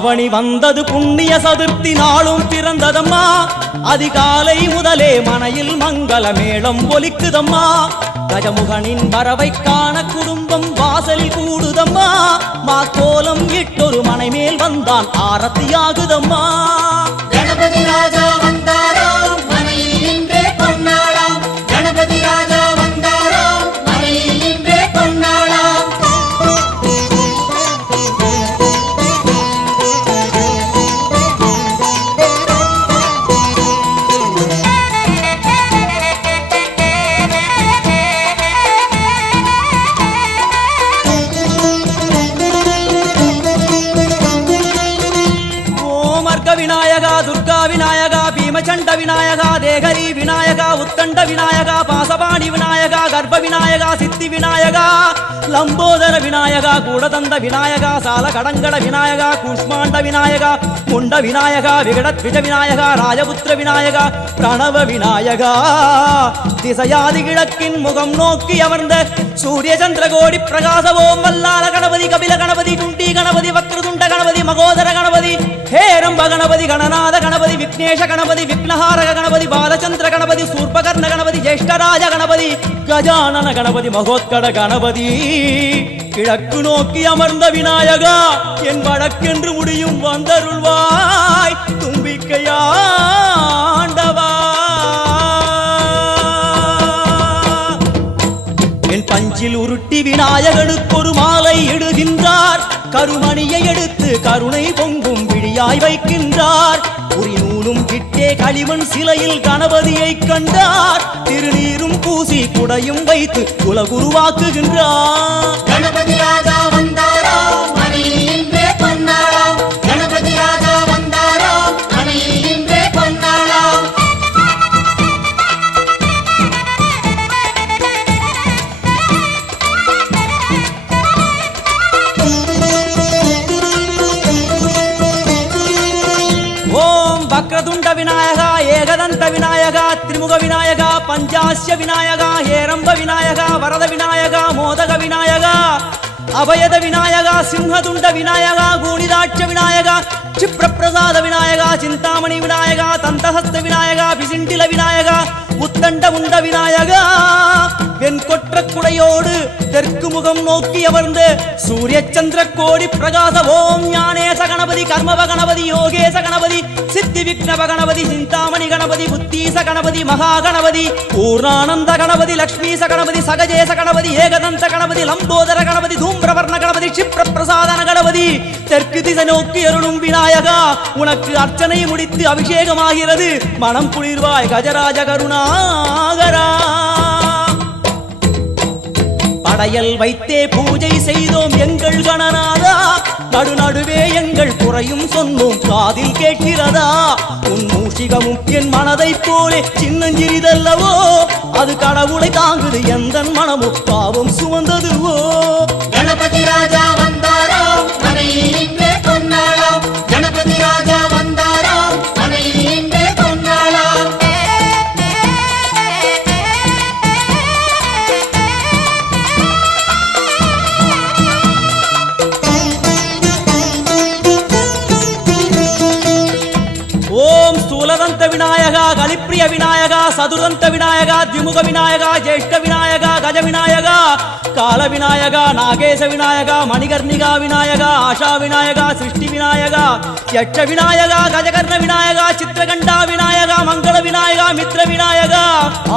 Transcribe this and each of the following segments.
ஆவணி வந்தது புண்ணிய சதுர்த்தி நாளும் பிறந்ததம்மா. அதிகாலை முதலே மனையில் மங்கள மேளம் ஒலிக்குதம்மா. கஜமுகனின் வரவை காண குடும்பம் வாசலில் கூடுதம்மா. மாக்கோலம் இட்டொரு மனை மேல் வந்தான் ஆரத்தியாகுதம்மா. கணபதி ராஜா வந்தாராம் மனையில் நின்றே பொன்னாளாம். கணபதி ராஜா வந்தாராம் மனையில் நின்றே பொன்னாளாம். விநாயகா துர்கா விநாயகா பீமச்சண்ட விநாயகா தேகரி விநாயகா உத்தண்ட விநாயகா பாசபாணி விநாயகா கர்ப்ப விநாயகா சித்தி விநாயகா லம்போதர விநாயகா கூடதந்த விநாயகா சால கடங்கட விநாயகா கூஷ்மாண்ட விநாயகா முண்ட விநாயகா விகடத்விஜ விநாயகா ராஜபுத்திர விநாயகா பிரணவ விநாயகா. திசையாதி கிழக்கின் முகம் நோக்கி அமர்ந்த சூரிய சந்திரகோடி பிரகாசவோம் வல்லால கணபதி கபில கணபதி துண்டி கணபதி வக்ரதுண்ட கணபதி மகோதர கணபதி ஹேரம்ப கணபதி கணநாத கணபதி விக்னேஷ கணபதி விக்னஹாரக கணபதி பாலச்சந்திர கணபதி சூர்பகர்ண கணபதி ஜேஷ்டராஜ கணபதி கஜானன கணபதி மகோத்கட கணபதி. கிழக்கு நோக்கி அமர்ந்த விநாயகா என் வழக்கென்று முடியும் வந்தருள்வாய் தும்பிக்கையாண்டவா. என் பஞ்சில் உருட்டி விநாயகனுக்கு ஒரு மாலை இடுகின்றார். கருமணியை எடுத்து கருணை பொங்கும் விழியாய் வைக்கின்றார். உரி நூலும் கிட்டே களிமண் சிலையில் கணபதியை கண்டார். திருநீரும் பூசி குடையும் வைத்து குலகுருவாக்குகின்றார். கணபதி ராஜா வந்தாராம் மனையில் நின்றே பொன்னாளாம். கணபதி ராஜா வந்தாராம் மனையில் நின்றே பொன்னாளாம். வக்ரதுண்ட விநாயகா ஏகதந்த விநாயகா திரிமுக விநாயகா பஞ்சாஸ்ய விநாயகா ஹேரம்ப விநாயகா வரத விநாயகா மோதக விநாயகா அபயத விநாயகா சிம்ஹதுண்ட விநாயகா கூணிதாட்ச விநாயகா க்ஷிப்ரபிரசாத விநாயகா சிந்தாமணி விநாயகா தந்தஹஸ்த விநாயகா பிசிண்டில விநாயகா உத்தண்ட உண்ட விநாயகா. வெண்கொற்ற குடையோடு தெற்கு முகம் நோக்கி அமர்ந்து சூரிய சந்திர கோடி பிரகாச ஓம் ஞானேச கணபதி கர்மவ கணபதி யோகேச கணபதி சித்தி விக்னவ கணபதி சிந்தாமணி கணபதி புத்தீச கணபதி மகா கணபதி பூர்ணானந்த கணபதி லக்ஷ்மீச கணபதி சகஜேச கணபதி ஏகதந்த கணபதி லம்போதர கணபதி தூம்பிரவர்ண கணபதி க்ஷிப்ர பிரசாதன கணபதி. தெற்கு திசை நோக்கி அருளும் விநாயகா உனக்கு அர்ச்சனை முடித்து அபிஷேகமாகிறது. மனம் குளிர்வாய் கஜராஜ கருணாகரா. படையல் வைத்தே பூஜை செய்தோம் எங்கள் கணநாதா. நடுநடுவே எங்கள் குறையும் சொன்னோம் காதில் கேட்கிறதா. உன் மூஷிகமும் என் மனதை போலே சின்னஞ்சிறிதல்லவோ. அது கடவுளை தாங்குது எந்த மனமோ பாவம் சுமந்ததுவோ. கணபதி ராஜா வந்தாராம் மனையில் நின்றே பொன்னாளாம். கணபதி ராஜா வந்தாராம் மனையில் நின்றே பொன்னாளாம். ஓம் ஸ்தூலதந்த விநாயகா கலிப்பிரிய விநாயகா சதுரந்த விநாயகா திமுக விநாயகா ஜேஷ்ட விநாயகா கஜ விநாயகா கால விநாயகா நாகேச விநாயகா மணிகர்ணிகா விநாயகா ஆஷா விநாயகா சிருஷ்டி விநாயகா யட்ச விநாயகா கஜகர்ண விநாயகா சித்திரகண்டா விநாயகா மங்கள விநாயகா மித்ர விநாயகா.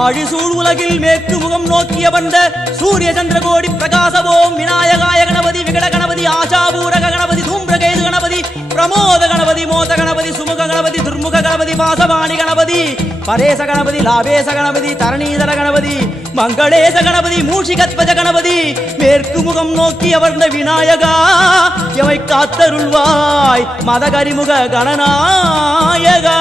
ஆழிசூழ் உலகில் மேற்கு முகம் நோக்கிய வந்த சூரிய சந்திரகோடி பிரகாசவோம் விநாயகாய கணபதி விகட கணபதி ஆஷாபூரக கணபதி தூம்பிரகேது கணபதி பிரமோத கணபதி மோத கணபதி சுமுக கணபதி துர்முக கணபதி பாசவாணி கணபதி பரேச கணபதி லாபேச கணபதி தரணீதர கணபதி மங்களேச கணபதி மூஷிகத்வஜ கணபதி. மேற்கு முகம் நோக்கி அமர்ந்த விநாயகா எவை காத்தருள்வாய் மதகரிமுக கணநாயகா.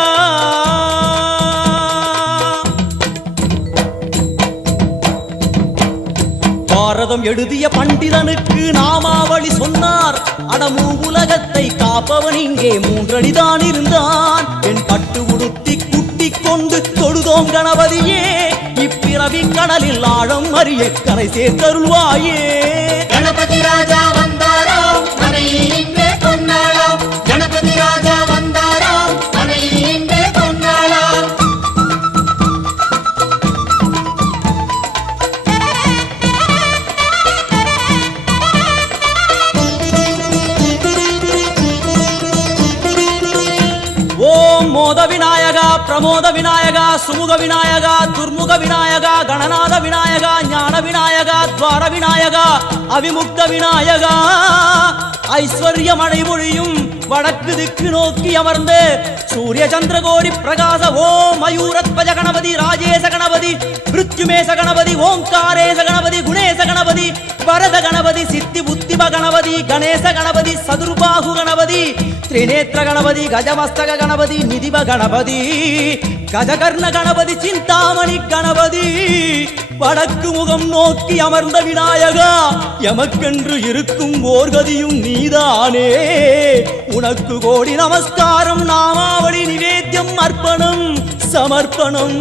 பாரதம் எழுதிய பண்டிதனுக்கு நாமாவளி சொன்னார். அடமூ உலகத்தை காப்பவன் இங்கே மூன்றடிதான் இருந்தான். என் பட்டு உடுத்தி குட்டிக் கொண்டு தொழுதோம் கணபதியே. இப்பிறவி கடலில் ஆழம் அறிய கரை சேர்த்தருள்வாயே. கணபதி ராஜா வந்தாராம் மனையில் நின்றே பொன்னாளாம். கணபதி மோத விநாயகா பிரமோத விநாயகா சுமுக விநாயகா துர்முக விநாயகா கணநாத விநாயகா ஞான விநாயகா துவார விநாயகா அவிமுக்த விநாயகா ஐஸ்வர்ய மழை பொழியும் வடக்கு திக்கு நோக்கி அமர்ந்து சூரிய சந்திரகோடி பிரகாச ஓம் மயூரத்வஜ கணபதி ராஜேச கணபதி மிருத்யுமேச கணபதி ஓங்காரேச கணபதி குணேச கணபதி வரத கணபதி சித்தி புத்திப கணபதி கணேச கணபதி சதுர்பாகு கணபதி திரிநேத்திர கணபதி கஜமஸ்தக கணபதி நிதிப கணபதி கஜகர்ண கணபதி சிந்தாமணி கணபதி வடக்கு முகம் நோக்கி அமர்ந்த விநாயகா எமக்கென்று இருக்கும் ஓர்கதியும் நீதானே உனக்கு கோடி நமஸ்காரம் நாமாவளி நிவேத்தியம் அர்ப்பணம் சமர்ப்பணம்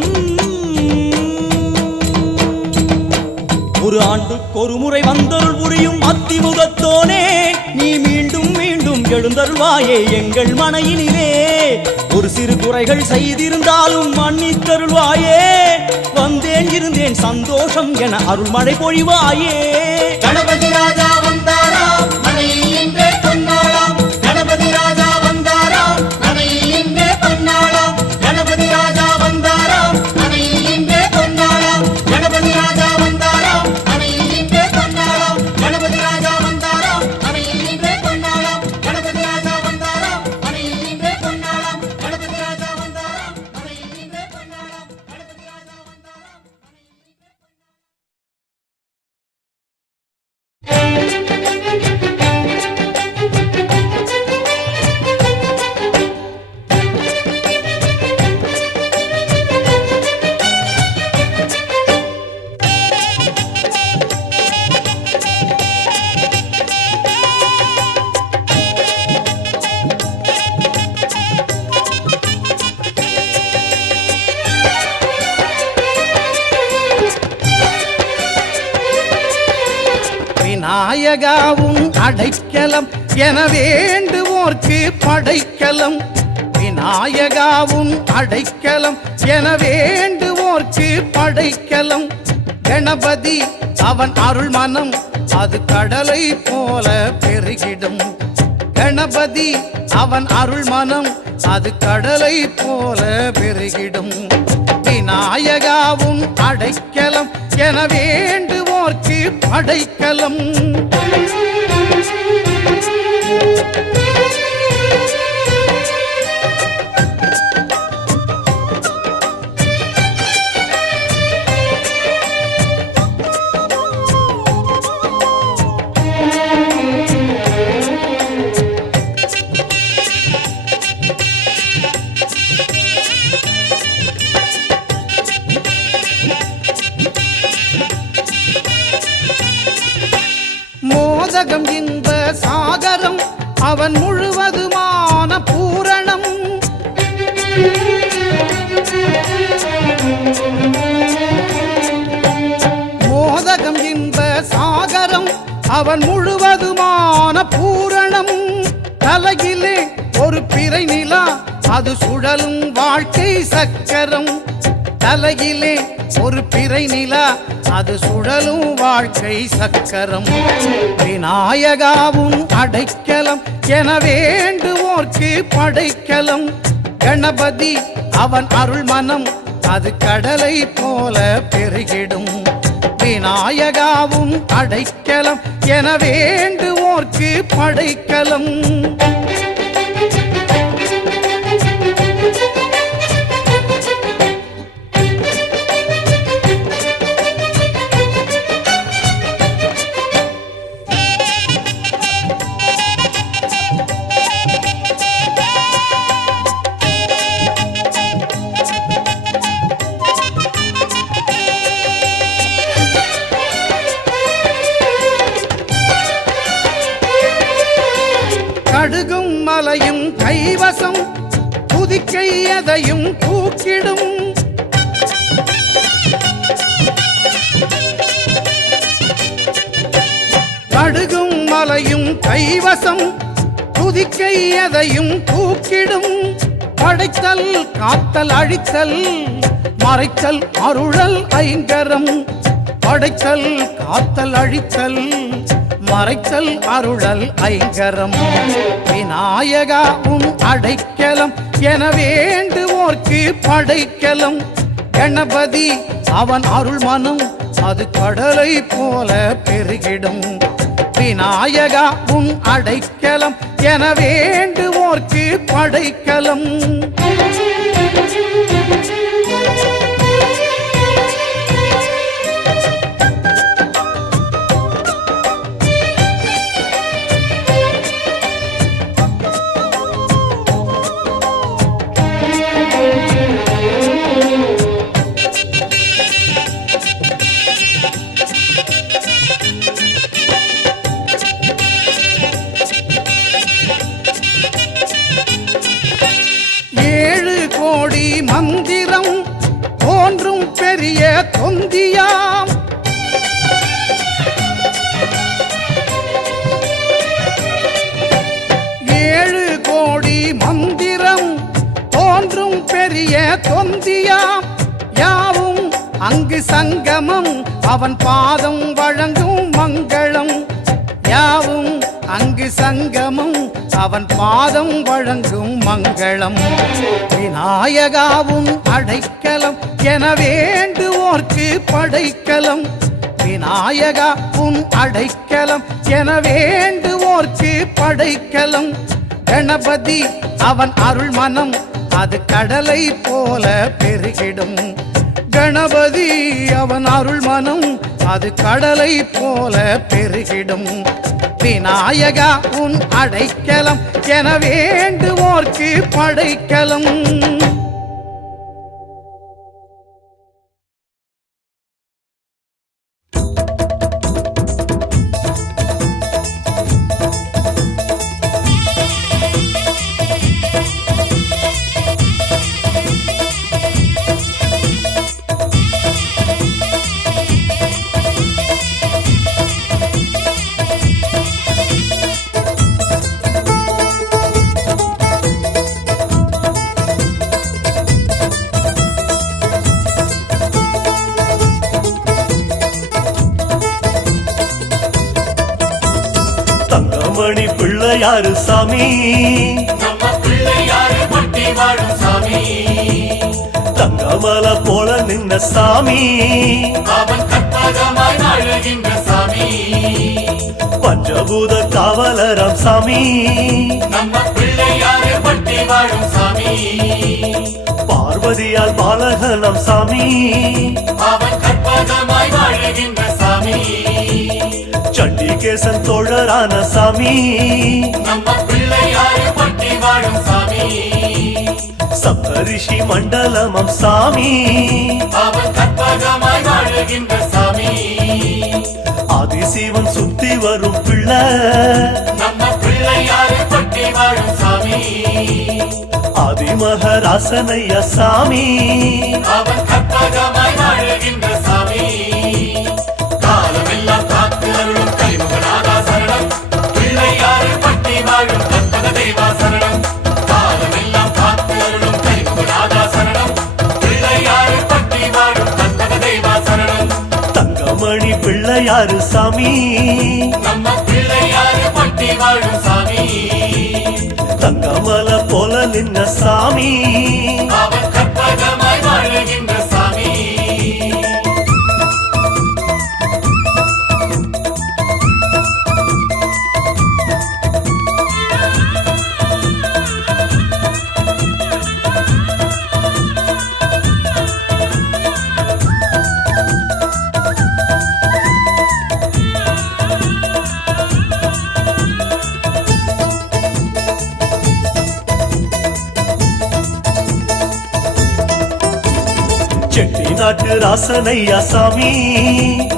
ஒரு ஆண்டுக்கு ஒரு முறை வந்தருள் புரியும் அத்திமுகத்தோனே நீ மீண்டும் மீண்டும் எழுந்தருள்வாயே எங்கள் மனையினிலே ஒரு சிறு குறைகள் செய்திருந்தாலும் மன்னித்தருள்வாயே வந்தேன் இருந்தேன் சந்தோஷம் என அருள்மழை பொழிவாயே கணபதி ராஜா வந்தாராம் மனையில் இன்றே பொன்னாளாம் கணபதி ராஜா வந்தாராம் மனையில் இன்றே பொன்னாளாம் கணபதி ராஜா வந்தாராம் மனையில் இன்றே பொன்னாளாம் கணபதி ராஜா வந்தாராம் மனையில் இன்றே பொன்னாளாம் கணபதி ராஜா வந்தாராம் மனையில் இன்றே பொன்னாளாம் கணபதி ராஜா வந்தாராம் மனையில் இன்றே பொன்னாளாம் கணபதி ராஜா வந்தாராம் மனையில் இன்றே பொன்னாளாம் கணபதி ராஜா வந்தாராம் விநாயகாவும் அடைக்கலம் என வேண்டுவோர்க்கு படைக்கலம் விநாயகாவும் அடைக்கலம் என வேண்டுவோர்க்கு படைக்கலம் கணபதி அவன் அருள் மனம் அது கடலை போல பெருகிடும் கணபதி அவன் அருள் மனம் அது கடலை போல பெருகிடும் விநாயகாவும் அடைக்கலம் என வேண்டுவோர்க்கு படைக்கலம் மோதகம் இன்ப சாகரம் அவன் முழுவதுமான பூரணம் மோதகம் இன்ப சாகரம் அவன் முழுவதுமான பூரணம் தலையிலே ஒரு பிறை நிலா அது சுழலும் வாழ்க்கை சக்கரம் தலையிலே ஒரு பிறை நிலா அது சுழலும் வாழ்க்கை சக்கரம் விநாயகாவும் அடைக்கலம் என வேண்டுவோர்க்கு படைக்கலம் கணபதி அவன் அருள் மனம் அது கடலை போல பெருகிடும் விநாயகாவும் அடைக்கலம் என வேண்டுவோர்க்கு படைக்கலம் கடுகும் மலையும் கைவசம் புதிக்கை எதையும் தூக்கிடும் கடுகும் மலையும் கைவசம் புதிக்கை எதையும் தூக்கிடும் படைத்தல் காத்தல் அழித்தல் மறைத்தல் அருளல் ஐங்கரம் படைத்தல் காத்தல் அழித்தல் மறைத்தல் அருளல் ஐங்கரம் விநாயகா உன் அடைக்கலம் என வேண்டுவோர்க்கு படைக்கலம் கணபதி அவன் அருள் மனம் அது கடலை போல பெருகிடும் விநாயகா உன் அடைக்கலம் என வேண்டுவோர்க்கு படைக்கலம் மந்திரம் தோன்றும் பெரிய தொந்தியாம் ஏழு கோடி மந்திரம் தோன்றும் பெரிய தொந்தியாம் யாவும் அங்கு சங்கமம் அவன் பாதம் வழங்கும் மங்களம் யாவும் அங்கு சங்கமம் அவன் பாதம் வழங்கும் மங்களம் விநாயகாவும் அடைக்கலம் என வேண்டுவோர்க்கு படைக்கலம் விநாயகாவும் அடைக்கலம் என வேண்டுவோர்க்கு படைக்கலம் கணபதி அவன் அருள் மனம் அது கடலை போல பெருகிடும் கணபதி அவன் அருள் மனம் அது கடலை போல பெருகிடும் விநாயகா உன் அடைக்கலம் என வேண்டுவோர்க்கு படைக்கலம் தங்கமணி பிள்ளையாரு சாமி நம்ம பிள்ளையாரு பட்டி வாழும் சாமி தங்கமல போல நின்ன சாமி அவன் கற்பகமாய் வாழுகின்ற சாமி பஞ்சபூத காவலரம் சாமி நம்ம பிள்ளையாரு பட்டி வாழும் சாமி பார்வதியால் பாலகனம் சாமி அவன் கற்பகமாய் வாழுகின்ற சாமி சண்டிகேசன் தோழரான சாமி நம்ம பிள்ளையாரு பட்டி வாழும் சாமி சப்தரிஷி மண்டலமம் சாமி அவன் கற்பகமாய் வாழுகின்ற சாமி ஆதிசிவன் சுத்தி வரும் பிள்ளை நம்ம பிள்ளையாரு பட்டி வாழும் சாமி ஆதிமகராசனைய சாமி அவன் கற்பகமாய் வாழுகின்ற சாமி காலமெல்லாம் காத்து அருளும் கலிமுகநாதா சரணம் பிள்ளையாரு பட்டி வாழும் கற்பக தேவா சரணம் காலமெல்லாம் காத்து அருளும் கலிமுகநாதா சரணம் பிள்ளையாரு பட்டி வாழும் கற்பக தேவா சரணம் தங்கமணி பிள்ளையாரு சாமி நம்ம பிள்ளையாரு பட்டி வாழும் சாமி தங்கமல போல நின்ன சாமி அவன் கற்பகமாய் வாழுகின்ற சாமி செட்டி நாட்டு ராசனையா சாமி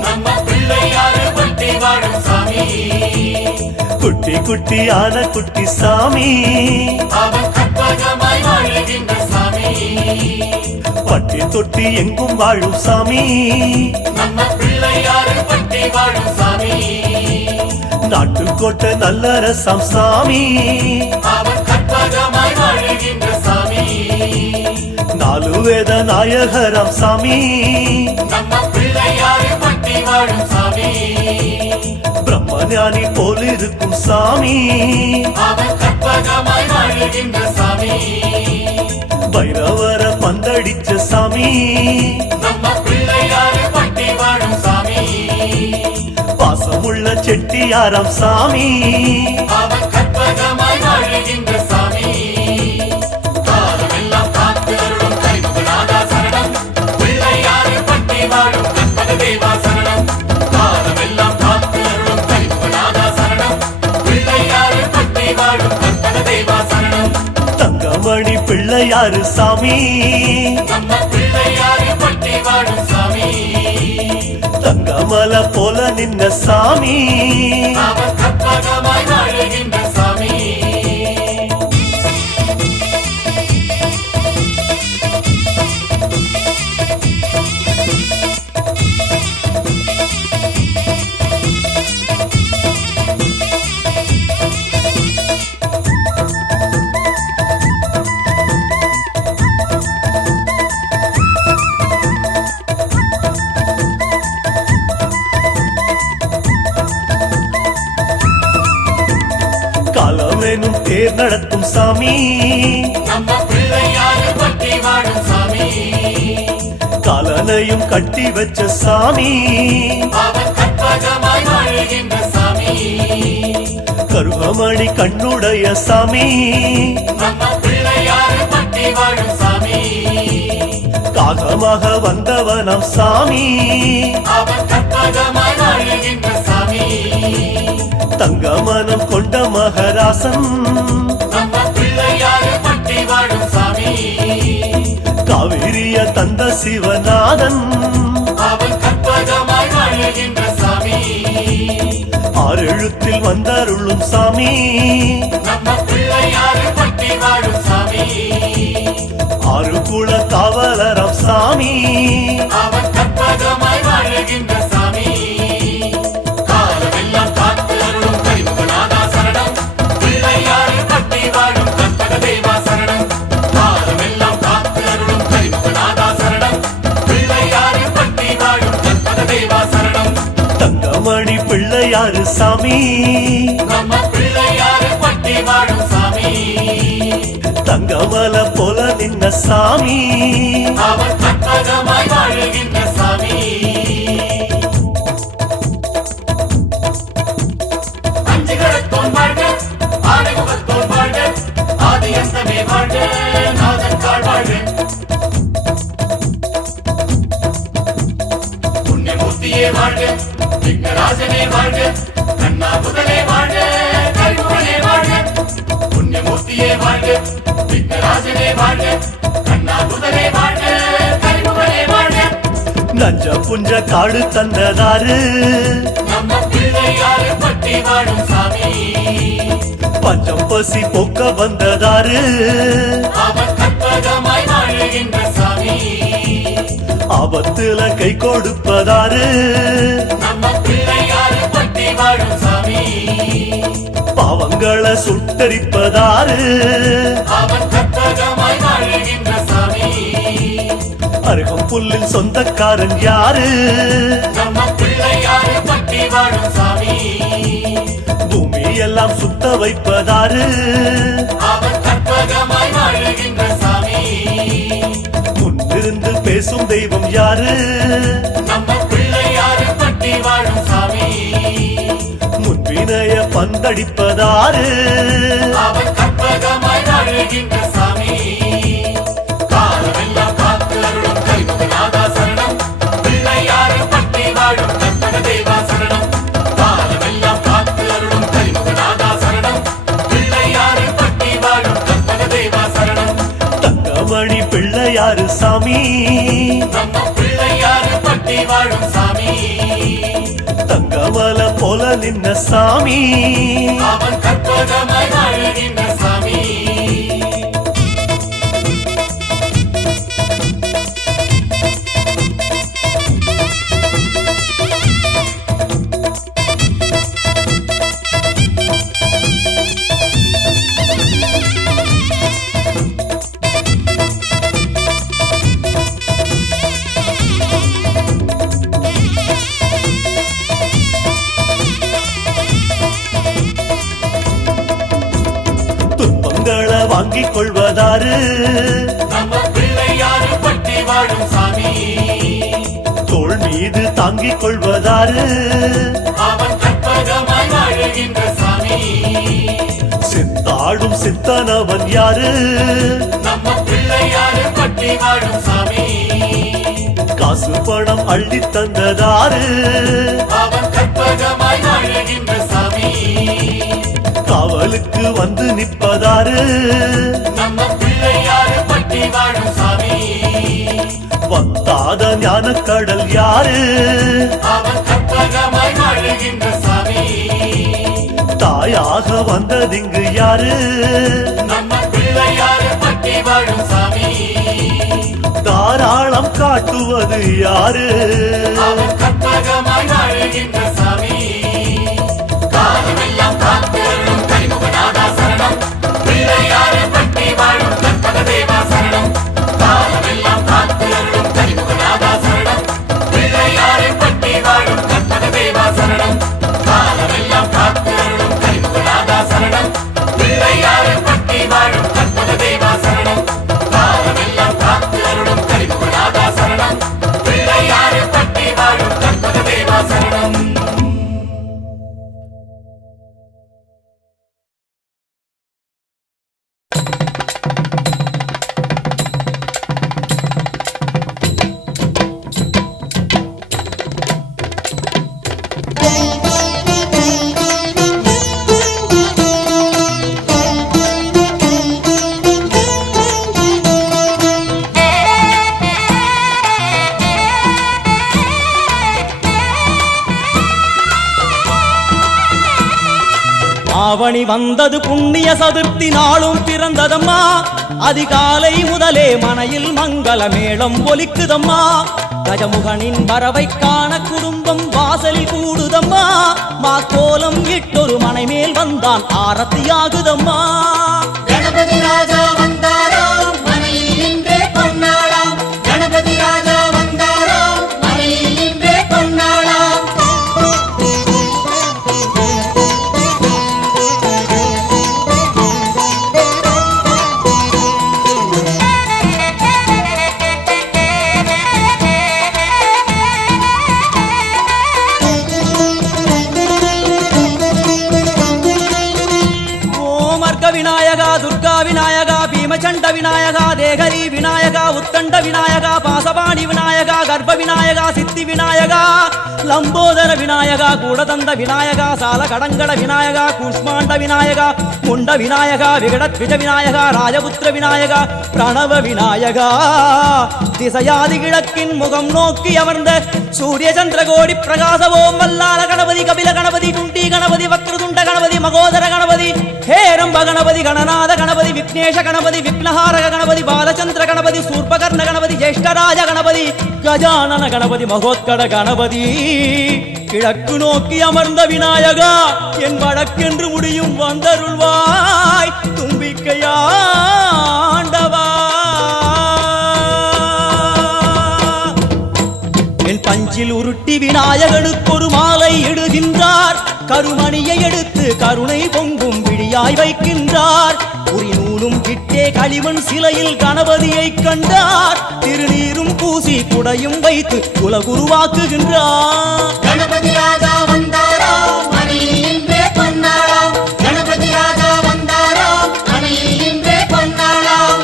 நம்ம பிள்ளையாரு பட்டி வாழும் சாமி குட்டி குட்டி ஆன குட்டி சாமி அவன் கற்பகமாய் வாழுகின்ற சாமி பட்டி தொட்டி எங்கும் வாழும் சாமி நம்ம பிள்ளையாரு பட்டி வாழும் சாமி நாட்டுக்கோட்டை நல்லரசம் சாமி அவன் கற்பகமாய் வாழுகின்ற சாமி நாலு வேத நாயகரம் சாமி நம்ம பிள்ளையாரு பட்டி பட்டி வாழும் சாமி பிரம்மஞானி போலிருக்கும் சாமி அவன் கற்பகமாய் வாழுகின்ற சாமி பைரவர பந்தடிச்ச சாமி நம்ம பிள்ளையாறு பட்டி வாழும் சாமி பாசமுள்ள செட்டியாராம் சாமி அவன் கற்பகமாய் வாழுகின்ற சாமி காலமெல்லாம் காத்து அருளும் கரிமுகநாதா சரணம் பிள்ளையாறு பட்டி வாழும் கற்பக தேவா சரணம் காலமெல்லாம் காத்து அருளும் கரிமுகநாதா சரணம் பிள்ளையாறு பட்டி வாழும் கற்பக தேவா சரணம் தங்கமணி பிள்ளையாரு சாமி நம்ம பிள்ளையாறு பட்டி வாழும் சாமி தங்கமல போல நின்ன சாமி அவன் கற்பகமாய் வாழுகின்ற சாமி காலமேனும் தேர் நடத்தும் சாமி நம்ம பிள்ளையாறு பட்டி வாழும் சாமி காலனையும் கட்டி வச்ச சாமி அவன் கற்பகமாய் வாழுகின்ற சாமி கருகமணி கண்ணுடைய சாமி நம்ம பிள்ளையாறு பட்டி வாழும் சாமி காகமாக வந்தவனம் சாமி அவன் கற்பகமாய் வாழுகின்ற சாமி தங்கமனம் கொண்ட மகராசன் நம்ம பிள்ளையாறு பட்டி வாழும் சாமி காவிரிய தந்த சிவநாதன் அவன் கற்பகமாய் வாழுகின்ற சாமி ஆறு எழுத்தில் வந்தருளும் சாமி நம்ம பிள்ளையாறு பட்டி வாழும் சாமி ஆறு குல காவலரம் சாமி அவன் கற்பகமாய் வாழுகின்ற சாமி காலமெல்லாம் காத்து அருளும் கரிமுகநாதா சரணம் பிள்ளையாறு பட்டி வாழும் கற்பக தேவா சரணம் காலமெல்லாம் காத்து அருளும் கரிமுகநாதா சரணம் பிள்ளையாறு பட்டி வாழும் கற்பக தேவா சரணம் தங்கமணி பிள்ளையாரு சாமி நம்ம பிள்ளையாறு பட்டி வாழும் சாமி தங்கமல போல நின்ன சாமி அவன் கற்பகமாய் வாழுகின்ற சாமி அஞ்சு கடத்தோன் வாழ்க ஆறுமுகத்தோன் வாழ்க ஆதி அந்தமே வாழ்க நாதன் தாழ் வாழ்க புண்ணியமூர்த்தியே வாழ்க விக்னராஜனே வாழ்க கண்ணா முதலே வாழ்க கரிமுகனே வாழ்க புண்ணியமூர்த்தியே வாழ்க விக்னராஜனே வாழ்க கண்ணா முதலே வாழ்க கரிமுகனே வாழ்க நஞ்ச புஞ்ச காடு தந்ததாரு நம்ம பிள்ளையாறு பட்டி வாழும் சாமி பஞ்சம் பசி போக்க வந்ததாரு அவன் கற்பகமாய் வாழுகின்ற சாமி ஆபத்துல கை கொடுப்பதாரு நம்ம பிள்ளையாறு பட்டி வாழும் சாமி பாவங்களை சுட்டரிப்பதாரு அவன் கற்பகமாய் வாழுகின்ற சாமி அருகம் புல்லில் சொந்தக்காரன் யாரு நம்ம பிள்ளையாறு பட்டி வாழும் சாமி பூமி எல்லாம் சுத்த வைப்பதாரு அவன் கற்பகமாய் வாழுகின்ற சாமி முன்னிருந்து பேசும் தெய்வம் யாரு நம்ம பிள்ளையாறு பட்டி வாழும் சாமி முன்வினைய பந்தடிப்பதாரு அவன் கற்பகமாய் வாழுகின்ற சாமி காலமெல்லாம் காத்து அருளும் கரிமுகநாதா சரணம் பிள்ளையாறு பட்டி வாழும் கற்பக தேவா சரணம் காலமெல்லாம் காத்து அருளும் கரிமுகநாதா சரணம் பிள்ளையாறு பட்டி வாழும் கற்பக தேவா சரணம் தங்கமணி பிள்ளையாரு சாமி நம்ம பிள்ளையாறு பட்டி வாழும் சாமி தங்கமல போல நின்ன சாமி அவன் கற்பகமாய் வாழுகின்ற சாமி வாங்கிக் கொள்வதாரு நம்ம பிள்ளையாறு பட்டி வாழும் சாமி தோள் மீது தாங்கிக் கொள்வதாரு அவன் கற்பகமாய் வாழுகின்ற சாமி சித்தாடும் சித்தனவன் யாரு நம்ம பிள்ளையாறு பட்டி வாழும் சாமி காசு பணம் அள்ளி தந்ததாரு அவன் கற்பகமாய் வாழுகின்ற சாமி காவலுக்கு வந்து நிற்பதாரு நம்ம பிள்ளையாறு பட்டி வாழும் சாமி வத்தாத ஞான கடல் யாரு அவன் கற்பகமாய் வாழுகின்ற சாமி தாயாக வந்ததிங்கு யாரு நம்ம பிள்ளையாறு பட்டி வாழும் சாமி தாராளம் காட்டுவது யாரு அவன் கற்பகமாய் வாழுகின்ற சாமி காலமெல்லாம் காத்தருளும் கரிமுகநாதா சரணம் பிள்ளையாறு பட்டி வாழும் கற்பக தேவா சரணம் காலமெல்லாம் காத்தருளும் கரிமுகநாதா சரணம் பிள்ளையாறு பட்டி வாழும் கற்பக தேவா சரணம் காலமெல்லாம் காத்தருளும் கரிமுகநாதா சரணம் பிள்ளையாறு பட்டி வாழும் கற்பக தேவா சரணம் காலமெல்லாம் காத்தருளும் கரிமுகநாதா சரணம் பிள்ளையாறு பட்டி வாழும் கற்பக தேவா சரணம் ஆவணி வந்தது புண்ணிய சதுர்த்தி நாளும் பிறந்ததம்மா அதிகாலை முதலே மனையில் மங்கள மேளம் ஒலிக்குதம்மா கஜமுகனின் வரவை காண குடும்பம் வாசலில் கூடுதம்மா மாக்கோலம் இட்டொரு மனை மேல் வந்தான் ஆரத்தியாகுதம்மா கணபதி ராஜா வந்தாராம் மனையில் நின்றே பொன்னாளாம் கணபதி ராஜா வந்தாராம் மனையில் நின்றே பொன்னாளாம் ஓமர்க விநாயகா துர்கா விநாயகா பீமச்சண்ட விநாயகா தேகரி விநாயகா உத்தண்ட விநாயகா பாசபாணி விநாயகா கர்ப்ப விநாயகா சித்தி விநாயகா லம்போதர விநாயகா கூடதந்த விநாயகா சால கடங்கட விநாயகா கூஷ்மாண்ட விநாயகா முண்ட விநாயகா விகடத்விஜ விநாயகா ராஜபுத்திர விநாயகா பிரணவ விநாயகா திசையாதி கிழக்கின் முகம் நோக்கி அமர்ந்த சூரிய சந்திரகோடி பிரகாச ஓம் வல்லால கணபதி கபில கணபதி குண்டி கணபதி வக்ரதுண்ட கணபதி மகோதர கணபதி ஹேரம்ப கணபதி கணநாத கணபதி விக்னேஷ கணபதி விக்னஹாரக கணபதி பாலச்சந்திர கணபதி சூர்பகர்ண கணபதி ஜேஷ்டராஜ கணபதி கஜானன கணபதி மகோத்கட கணபதி கிழக்கு நோக்கி அமர்ந்த விநாயகா என் வழக்கென்று முடியும் வந்தருள்வாய் தும்பிக்கையாண்டவா என் பஞ்சில் உருட்டி விநாயகனுக்கு ஒரு மாலை இடுகின்றார் கருமணியை எடுத்து கருணை பொங்கும் விழியாய் வைக்கின்றார் உரிநூலும் கிட்டே களிமண் சிலையில் கணபதியை கண்டார் திருநீரும் பூசி குடையும் வைத்து குலகுருவாக்குகின்றார் கணபதி ராஜா வந்தாராம் மனையில் நின்றே பொன்னாளாம் கணபதி ராஜா வந்தாராம் மனையில் நின்றே பொன்னாளாம்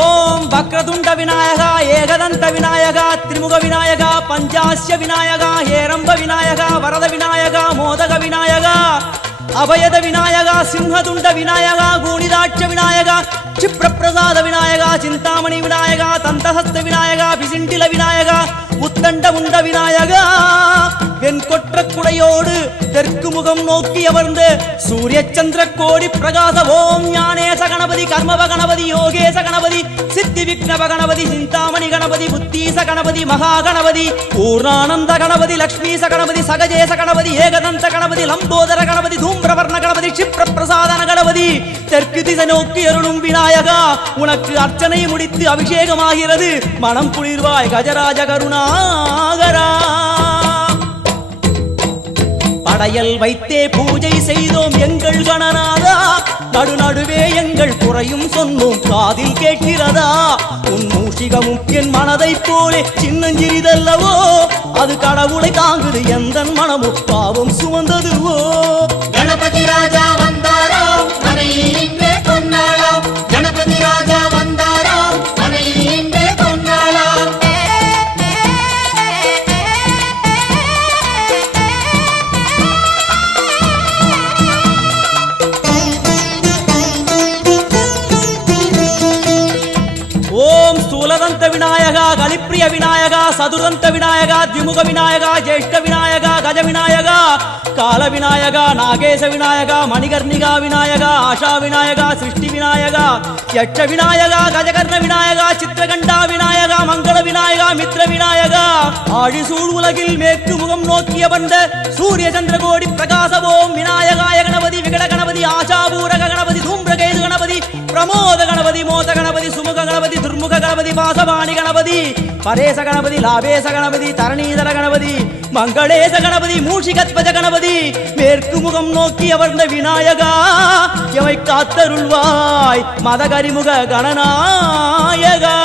ஓம் வக்ரதுண்ட விநாயகா ஏகதந்த விநாயகா திரிமுக விநாயகா பஞ்சாஸ்ய விநாயகா ஹேரம்ப விநாயகா வரத விநாயகா மோதக விநாயகா அபயத விநாயகா சிம்ஹதுண்ட விநாயகா கூணிதாட்ச விநாயகா क्षिप्रप्रसाद विनायका चिंतामणि विनायका तंतहस्त विनायका पिसिंटिल विनायका उत्तंड मुंड विनायका வெண்கொற்ற குடையோடு தெற்கு முகம் நோக்கி அமர்ந்து சூரிய சந்திர கோடி பிரகாச ஓம் ஞானேச கணபதி கர்மவ கணபதி யோகேச கணபதி சித்தி விக்னவ கணபதி சிந்தாமணி கணபதி புத்தீச கணபதி மகா கணபதி பூர்ணானந்த கணபதி லக்ஷ்மீச கணபதி சகஜேச கணபதி ஏகதந்த கணபதி லம்போதர கணபதி தூம்பிரவர்ண கணபதி க்ஷிப்ர பிரசாதன கணபதி தெற்கு திசை நோக்கி அருளும் விநாயகா உனக்கு அர்ச்சனை முடித்து அபிஷேகமாகிறது மனம் குளிர்வாய் கஜராஜ கருணாகரா படையல் வைத்தே பூஜை செய்தோம் எங்கள் கணநாதா நடுநடுவே எங்கள் குறையும் சொன்னோம் காதில் கேட்கிறதா உன் மூஷிகமும் என் மனதை போலே சின்னஞ்சிறிதல்லவோ அது கடவுளை தாங்குது எந்த மனமும் பாவம் சுமந்ததுவோ கணபதி ராஜா வந்தாரோ மனையில் இன்றே பொன்னாளாம் கணபதி ராஜா வந்தாரோ மனையில் இன்றே பொன்னாளாம் ஓம் ஸ்தூலதந்த விநாயகா கலிப்பிரிய விநாயகா சதுரந்த விநாயகா திமுக விநாயகா ஜேஷ்ட விநாயகா கஜ விநாயகா கால விநாயகா நாகேச விநாயகா மணிகர்ணிகா விநாயகா ஆஷா விநாயகா சிருஷ்டி விநாயகா யட்ச விநாயகா கஜகர்ண விநாயகா சித்திரகண்டா விநாயகா மங்கள விநாயகா மித்ர விநாயகா ஆழிசூழ் உலகில் மேற்கு முகம் நோக்கிய வந்த சூரிய சந்திரகோடி பிரகாச ஓம் விநாயகாய கணபதி விகட கணபதி ஆஷாபூரக கணபதி தூம்பிரகேது கணபதி பிரமோத கணபதி மோத கணபதி சுமுக கணபதி துர்முக கணபதி வாசவாணி கணபதி பரேச கணபதி லாபேச கணபதி தரணீதர கணபதி மங்களேச கணபதி மூஷிகத்வஜ கணபதி மேற்கு முகம் நோக்கி அமர்ந்த விநாயகா எவை காத்தருள்வாய் மதகரிமுக கணநாயகா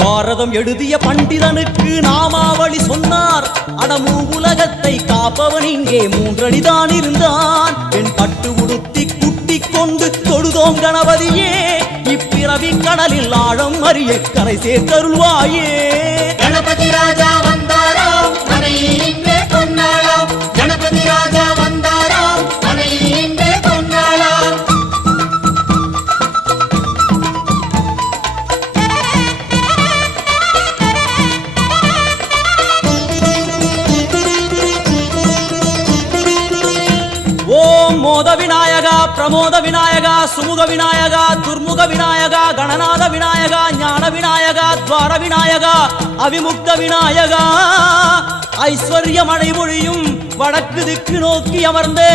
பாரதம் எழுதிய பண்டிதனுக்கு நாமாவளி சொன்னார் அடமூ உலகத்தை காப்பவன் இங்கே மூன்றடிதான் இருந்தான் என் பட்டு உடுத்தி குட்டிக் கொண்டு தொழுதோம் கணபதியே இப்பிறவி கடலில் ஆழம் அறிய கரை சேர்த்தருள்வாயே கணபதி ராஜா வந்தாரோ மனையில் இன்றே பொன்னாளாம் கணபதி ராஜா வந்தாரோ மனையில் இன்றே பொன்னாளாம் ஓம் மோத விநாயகா பிரமோத விநாயகா சுமுக விநாயகா துர்முக விநாயகா கணநாத விநாயகா ஞான விநாயகா துவார விநாயகா அவிமுக்த விநாயகா ஐஸ்வர்ய மழை பொழியும் வடக்கு திக்கு நோக்கி அமர்ந்து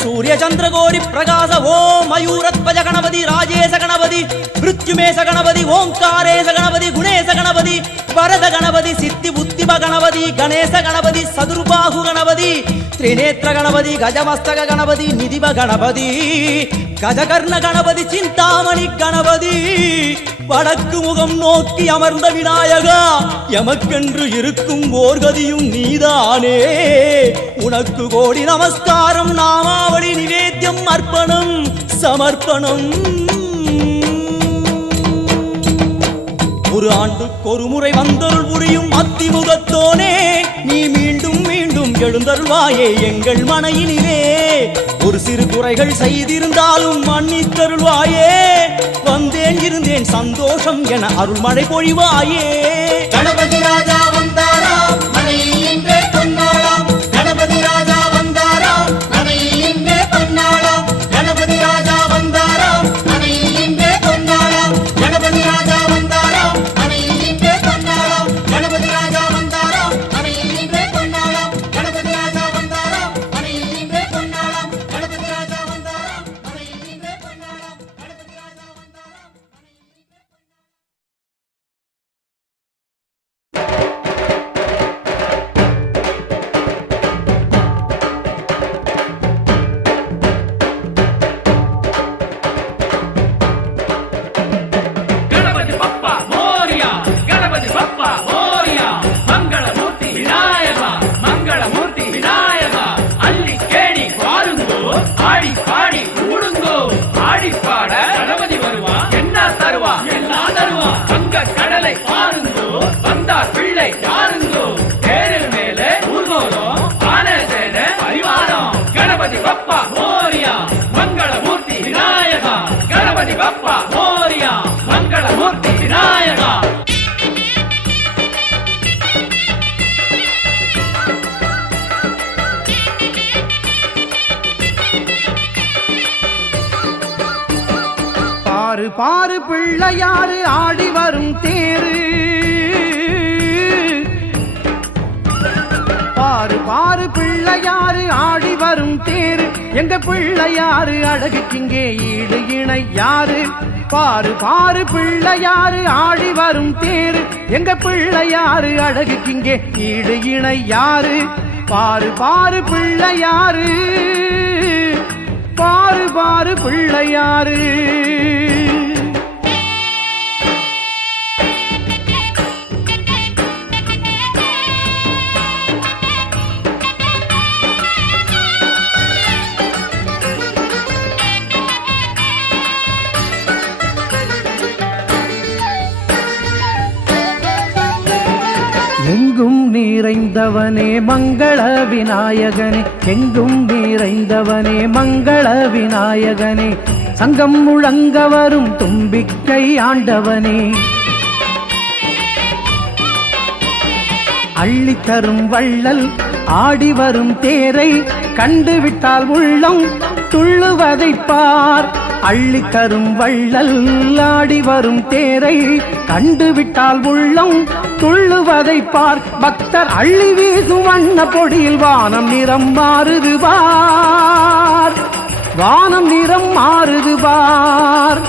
சூரிய சந்திரகோடி பிரகாச ஓம் மயூரத்வஜ கணபதி ராஜேச கணபதி மிருத்யுமேச கணபதி ஓங்காரேச கணபதி குணேச கணபதி வரத கணபதி சித்தி புத்திப கணபதி கணேச கணபதி சதுர்பாகு கணபதி திரிநேத்திர கணபதி கஜமஸ்தக கணபதி நிதிப கணபதி கஜகர்ண கணபதி சிந்தாமணி கணபதி வடக்கு முகம் நோக்கி அமர்ந்த விநாயகா எமக்கென்று இருக்கும் ஓர்கதியும் நீதானே உனக்கு கோடி நமஸ்காரம் நாமாவளி நிவேத்தியம் அர்ப்பணம் சமர்ப்பணம் ஒரு ஆண்டுக்கு ஒரு முறை வந்தருள் புரியும் அத்திமுகத்தோனே நீ மீண்டும் மீண்டும் எழுந்தருள்வாயே எங்கள் மனையினிலே ஒரு சிறு குறைகள் செய்திருந்தாலும் மன்னித்தருள்வாயே வந்தேன் இருந்தேன் சந்தோஷம் என அருள்மழை பொழிவாயே கணபதி ராஜா வந்தாரோ மனையில் இன்றே பொன்னாளாம் கணபதி ராஜா வந்தாரோ மனையில் இன்றே பொன்னாளாம் கணபதி ராஜா வந்தாரோ மனையில் இன்றே பொன்னாளாம் கணபதி ராஜா வந்தாரோ மனையில் இன்றே பொன்னாளாம் கணபதி ராஜா வந்தாரோ மனையில் இன்றே பொன்னாளாம் கணபதி ராஜா வந்தாரோ மனையில் இன்றே பொன்னாளாம் கணபதி ராஜா வந்தாரோ மனையில் இன்றே பொன்னாளாம் கணபதி ராஜா வந்தாரோ ಗಣಪತಿ ಬಪ್ಪ ಮೋರ್ಯ ಗಣಪತಿ ಬಪ್ಪ ಮೋರ್ಯ ಮಂಗಳಮೂರ್ತಿ ವಿನಾಯಕ ಮಂಗಳಮೂರ್ತಿ ವಿನಾಯಕ ಅಲ್ಲಿ ಕೇಳಿ பாருங்கோ ஆடி பாடி கூடுங்கோ ஆடி பாட கணபதி வருவா என்ன தருவா எல்லாம் தருவா அங்க கடலை பாருங்கோ வந்தார் பிள்ளை யாருங்கோ தேரில் மேலே ஊர்கோலம் ஆன சேன பரிவாரம் கணபதி பப்பா மோரியா மங்களமூர்த்தி விநாயகா கணபதி பப்பா மோரியா மங்களமூர்த்தி விநாயகா பாரு பாரு பிள்ளையாரு ஆடி வரும் தேரு, பாரு பாரு பிள்ளையாரு ஆடி வரும் தேரு, எங்க பிள்ளையாரு அழகுக்கிங்கே ஈடு இணை யாரு. பாரு பாரு பிள்ளையாரு ஆடி வரும் தேரு, எங்க பிள்ளையாரு அழகுக்கிங்கே ஈடு இணை யாரு. பாரு பாரு பிள்ளையாரு, பாரு பாரு பிள்ளையாரு. எங்கும் நிறைந்தவனே மங்கள விநாயகனே, எங்கும் நிறைந்தவனே மங்கள விநாயகனே, சங்கம் முழங்க வரும் தும்பிக்கை ஆண்டவனே, அள்ளித்தரும் வள்ளல் ஆடி வரும் தேரை கண்டுவிட்டால் உள்ளம் துள்ளுவதை பார். அள்ளித்தரும் வள்ளல் ஆடி வரும் தேரை கண்டுவிட்டால் உள்ளம் துள்ளுவதை பார். பக்தர் அள்ளி வீசும் வண்ண பொடியில் வானம் நிறம் மாறுது பார், வானம் நிறம் மாறுது பார்.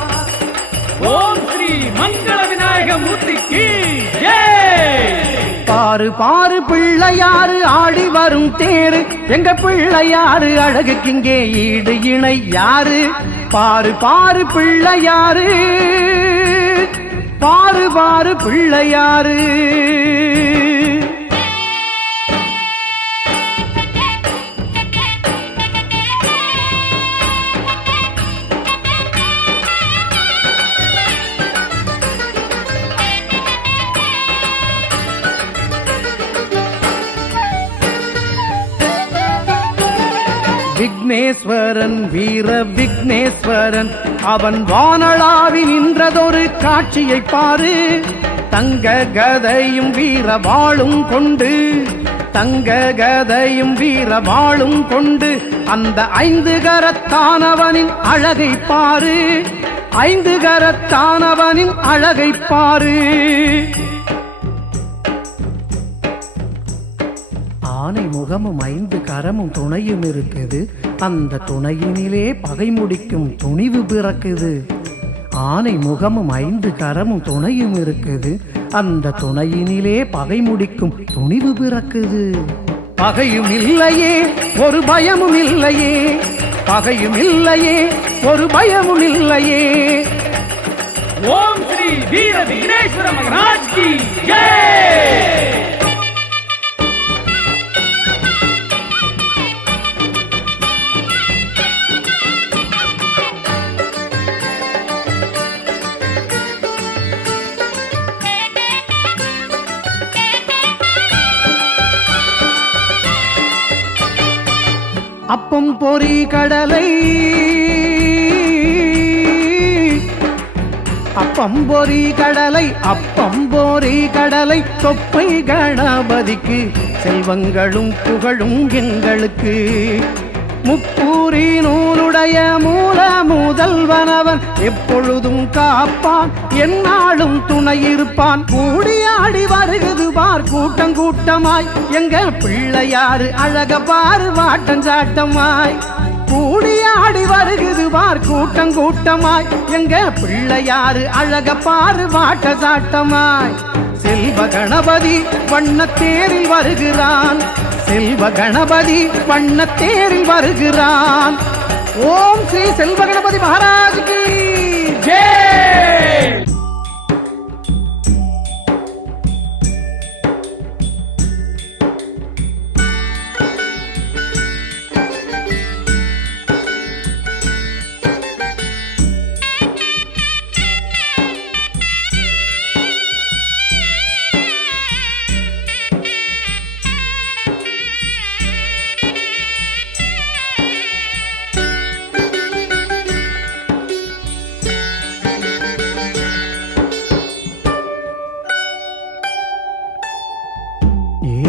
ஓம் ஸ்ரீ மங்கள விநாயக மூர்த்திக்கு ஜெய். பாரு பாரு பிள்ளையாரு ஆடி வரும் தேரு, எங்க பிள்ளையாரு அழகுக்கிங்கே ஈடு இணை யாரு. பாரு பாரு பிள்ளையாரு, பாரு பாரு பிள்ளையாரு. விக்னேஸ்வரன் வீர விக்னேஸ்வரன், அவன் வானளாவி நின்றதொரு காட்சியை பாரு. தங்க கதையும் வீர வாளும் கொண்டு, தங்க கதையும் வீர வாளும் கொண்டு, அந்த 5 கரத்தானவனின் அழகை பாரு, 5 கரத்தானவனின் அழகை பாரு. ஆனை முகமும் 5 கரமும் துணையும் இருக்குது, அந்த துணையினிலே பகை முடிக்கும் துணிவு பிறக்குது. ஆனை முகமும் 5 கரமும் துணையும் இருக்குது, அந்த துணையினிலே பகை முடிக்கும் துணிவு பிறக்குது. பகையும் இல்லையே ஒரு பயமும் இல்லையே, பகையும் இல்லையே ஒரு பயமும் இல்லையே. ஓம் ஸ்ரீ வீர விக்னேஸ்வர மகாராஜ் கி ஜெய். அப்பம் பொறி கடலை, அப்பம் பொறி கடலை, அப்பம் பொறி கடலை, தொப்பை கணபதிக்கு செல்வங்களும் புகழும் எங்களுக்கு. முப்பூரி நூலுடைய மூல முதல்வனவன் எப்பொழுதும் காப்பான், எந்நாளும் துணையிருப்பான். கூடியாடி வருகுது பார் கூட்டம் கூட்டமாய், எங்க பிள்ளையாரு அழக பாரு வாட்டம் சாட்டமாய். கூடியாடி வருகுது பார் கூட்டம் கூட்டமாய், எங்க பிள்ளையாரு அழக பாரு வாட்ட சாட்டமாய். செல்வ கணபதி வண்ணத்தேரில் வருகிறான், செல்வ கணபதி வண்ணத்தேரில் வருகிறான். ஓம் ஸ்ரீ செல்வ கணபதி மகாராஜ் கி ஜெய்.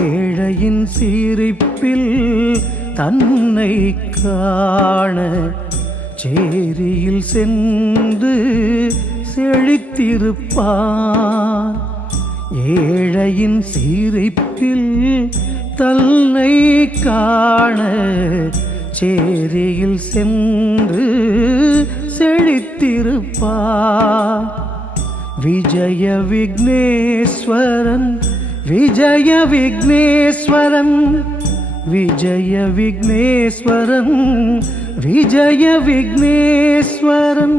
ஏழையின் சிரிப்பில் தன்னை காண சேரியில் சென்று செழித்திருப்பார் ஏழையின் சிரிப்பில் தன்னை காண சேரியில் சென்று செழித்திருப்பார் விஜய விக்னேஸ்வரன் விஜய விக்னேஸ்வரன் விஜய விக்னேஸ்வரன் விஜய விக்னேஸ்வரன்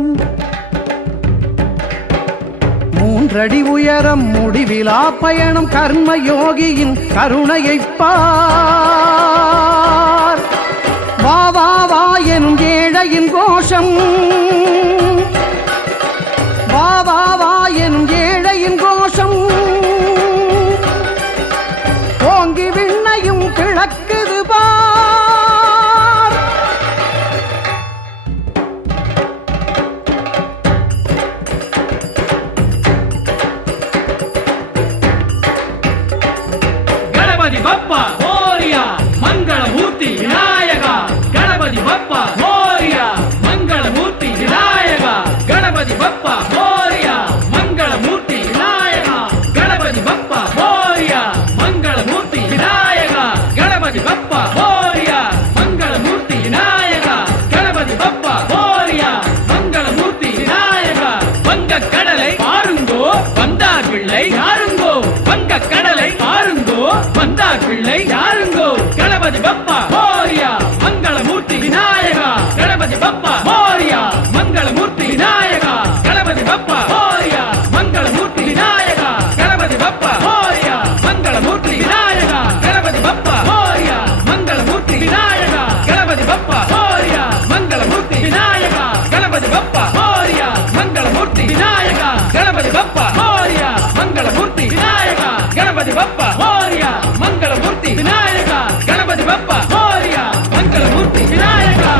மூன்றடி உயரம் முடிவிலா பயணம் கர்மயோகியின் கருணையைப் பார் வா வா வா எனும் ஏழையின் கோஷம் வா வா வா எனும் ஏழையின் கோஷம் ஓங்கி விண்ணையும் கிழக்குது பார் ಗಣಪತಿ ಬಪ್ಪ ಮೋರ್ಯ ಮಂಗಳಮೂರ್ತಿ ವಿನಾಯಕ ಗಣಪತಿ ಬಪ್ಪ ಮೋರ್ಯ ಮಂಗಳಮೂರ್ತಿ ವಿನಾಯಕ ಗಣಪತಿ ಬಪ್ಪ ಮೋರ್ಯ ಮಂಗಳಮೂರ್ತಿ ವಿನಾಯಕ ಗಣಪತಿ ಬಪ್ಪ ಮೋರ್ಯ ಮಂಗಳಮೂರ್ತಿ ವಿನಾಯಕ ಗಣಪತಿ ಬಪ್ಪ ಮೋರ್ಯ ಮಂಗಳಮೂರ್ತಿ ವಿನಾಯಕ ಗಣಪತಿ ಬಪ್ಪ ಮೋರ್ಯ ಮಂಗಳಮೂರ್ತಿ ವಿನಾಯಕ வங்க கடலை பாருங்கோ வந்தார் பிள்ளை யாருங்கோ வங்க கடலை பாருங்கோ வந்தார் பிள்ளை யாருங்கோ கணபதி பப்பா மோரியா மங்களமூர்த்தி விநாயகா கணபதி பப்பா மோரியா மங்களமூர்த்தி விநாயகா கணபதி பப்பா மோரியா மங்களமூர்த்தி விநாயகா கணபதி பப்பா மோரியா மங்களமூர்த்தி விநாயகா கணபதி பப்பா மோரியா மங்களமூர்த்தி விநாயகா கணபதி பப்பா மோரியா மங்களமூர்த்தி விநாயகா கணபதி பப்பா மோரியா மங்களமூர்த்தி விநாயகா கணபதி பப்பா மோரியா மங்களமூர்த்தி விநாயகா கணபதி பப்பா மோரியா மங்களமூர்த்தி விநாயகா கணபதி பப்பா மோரியா மங்களமூர்த்தி விநாயகா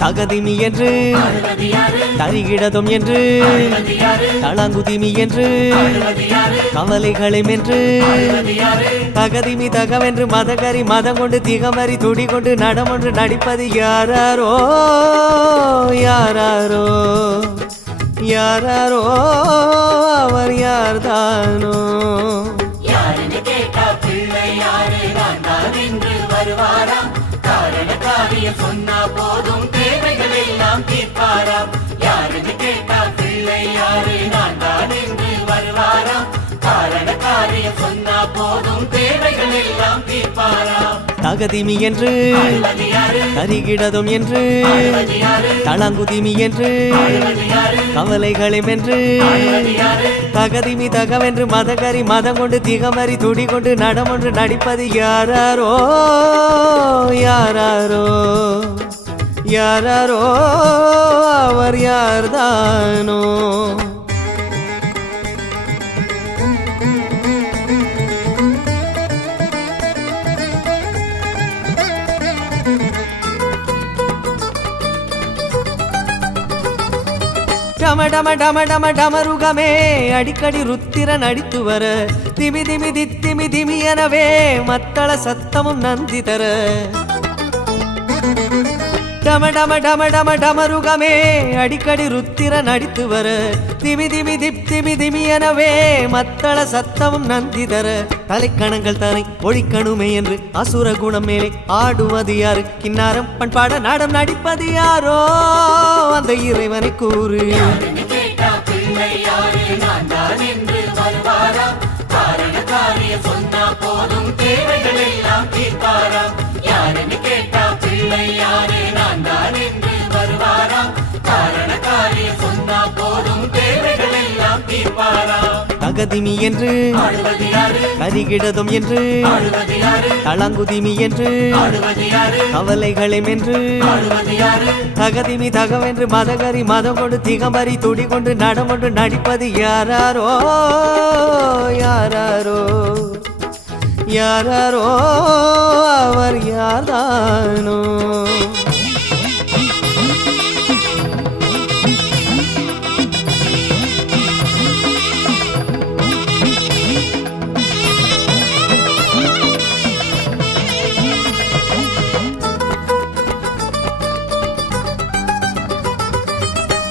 தகதிமி என்று தரிகிடதும் என்று தளங்குதிமி என்று கவலைகளை மென்று தகதிமி தகவென்று மதகரி மதம் கொண்டு திகமறி துடி கொண்டு நடமொன்று நடிப்பது யாராரோ யாராரோ யாராரோ அவர் யார்தானோ யாருன்னு கேட்டா பிள்ளை யாரு நான் தான் என்று வருவாராம் காரண காரியம் சொன்னா போதும் தேவைகள் எல்லாம் தீர்ப்பாராம் யாருன்னு கேட்டா பிள்ளை யாரு நான் தான் என்று வருவாராம் காரண காரியம் சொன்னா போதும் தேவைகள் எல்லாம் தீர்ப்பாராம் தகதிமி என்று தரிகிடதும் என்று தளங்குதிமி என்று கவலைகளை மென்று தகதிமி தகவென்று மதகரி மதம் கொண்டு திகமறி துடி கொண்டு நடமொன்று நடிப்பது யாராரோ யாராரோ யாராரோ அவர் யார்தானோ டம டம டம டம டமருகமே அடிக்கடி ருத்திர நடித்து வர திமி திமி தித்திமி திமி எனவே மத்தள சத்தமும் நந்தி தர டம டம டம டம டமருகமே அடிக்கடி ருத்திர நடித்து வர திமி திமி திப்திமி திமி எனவே மத்தள சத்தமும் நந்தி தர தலைக்கணங்கள் தரை ஒழிக்கணுமே என்று அசுர குணம் மேலே ஆடுவது யாரு கிண்ணாரம் பண்பாட நாடம் நடிப்பது யாரோ அந்த இறைவனை கூறு யாருன்னு கேட்டா பிள்ளை யாரு நான் தான் என்று வருவாராம் காரண காரியம் சொன்னா போதும் தேவைகள் எல்லாம் தீர்ப்பாராம் யாருன்னு கேட்டா பிள்ளை யாரு நான் தான் என்று வருவாராம் காரண காரியம் சொன்னா போதும் தேவைகள் எல்லாம் தீர்ப்பாராம் தீர்ப்பாராம். தகதிமி என்று ஆடுவது யாரு? கரிகிடதும் என்று ஆடுவது யாரு? தளங்குதிமி என்று ஆடுவது யாரு? கவலைகளும் என்று ஆடுவது யாரு? தகதிமி தகவென்று மதகரி மதம் கொண்டு திகம்பரி துடி கொண்டு நடமொன்று நடிப்பது யாராரோ யாராரோ யாராரோ அவர் யார்தானோ.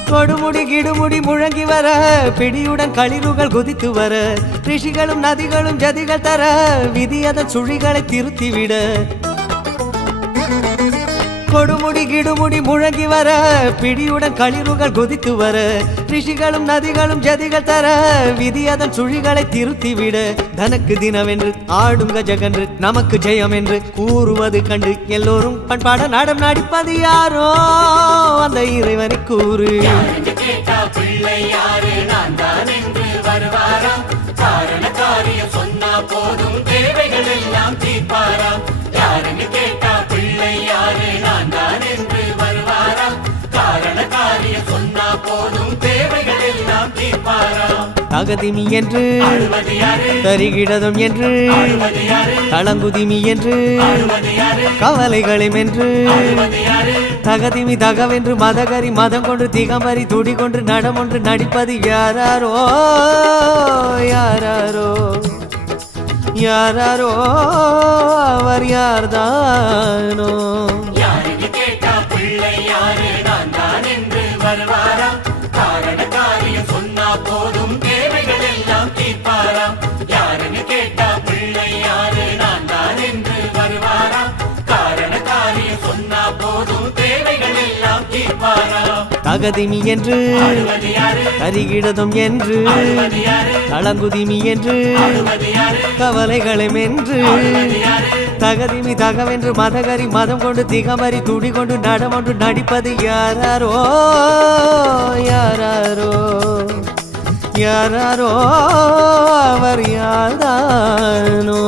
கொடுமுடி கிடுமுடி முழங்கி வர பிடியுடன் களிறுகள் குதித்து வர ரிஷிகளும் நதிகளும் ஜதிகள் தர விதி அதன் சுழிகளை திருத்திவிட. கொடுமுடி கிடுமுடி முழங்கி வர பிடியுடன் களிறுகள் குதித்து வர ரிஷிகளும் நதிகளும் ஜதிகள் தர விதி அதன் சுழிகளை திருத்திவிட. தனக்கு தினவென்று ஆடும் கஜகன்று நமக்கு ஜெயம் என்று கூறுவது கண்டு எல்லோரும் பண்பாட நாடம் நடிப்பது யாரோ அந்த இறைவனை கூறு. யாரென்று கேட்டா பிள்ளை யாரு? நான் தான் என்று வருவாராம். காரண காரியம் சொன்னா போதும் தேவைகள் எல்லாம் தீர்ப்பாராம். யாரென்று கேட்டா பிள்ளை யாரு? நான் தான் என்று வருவாராம். காரண காரியம் சொன்னா போதும் தேவைகள் எல்லாம் தீர்ப்பாராம். தகதிமி என்று ஆடுவது யாரு? தரிகிடதும் என்று ஆடுவது யாரு? தளங்குதிமி என்று ஆடுவது யாரு? கவலைகளும் என்று ஆடுவது யாரு? தகதிமி தகவென்று மதகரி மதம் கொண்டு திகம்பரி துடி கொண்டு நடமொன்று நடிப்பது யாராரோ யாராரோ யாராரோ அவர் யார்தானோ. யாரென்று கேட்டா பிள்ளை யாரு? நான் தான் என்று வருவாராம். காரண காரியம் சொன்னா போதும் தேவைகள் எல்லாம் தீர்ப்பாராம். யாரென்று கேட்டா பிள்ளை யாரு? நான் தான் என்று வருவாராம். காரண காரியம் சொன்னா போதும் தேவைகள் எல்லாம் தீர்ப்பாராம். தகதிமி என்று ஆடுவது யாரு? கரிகிடதும் என்று ஆடுவது யாரு? தளங்குதிமி என்று ஆடுவது யாரு? கவலைகளும் என்று ஆடுவது யாரு? தகதிமி தகவென்று மதகரி மதம் கொண்டு திகமரி துடி கொண்டு நடமொன்று நடிப்பது யாராரோ யாராரோ யாராரோ அவர் யார்தானோ.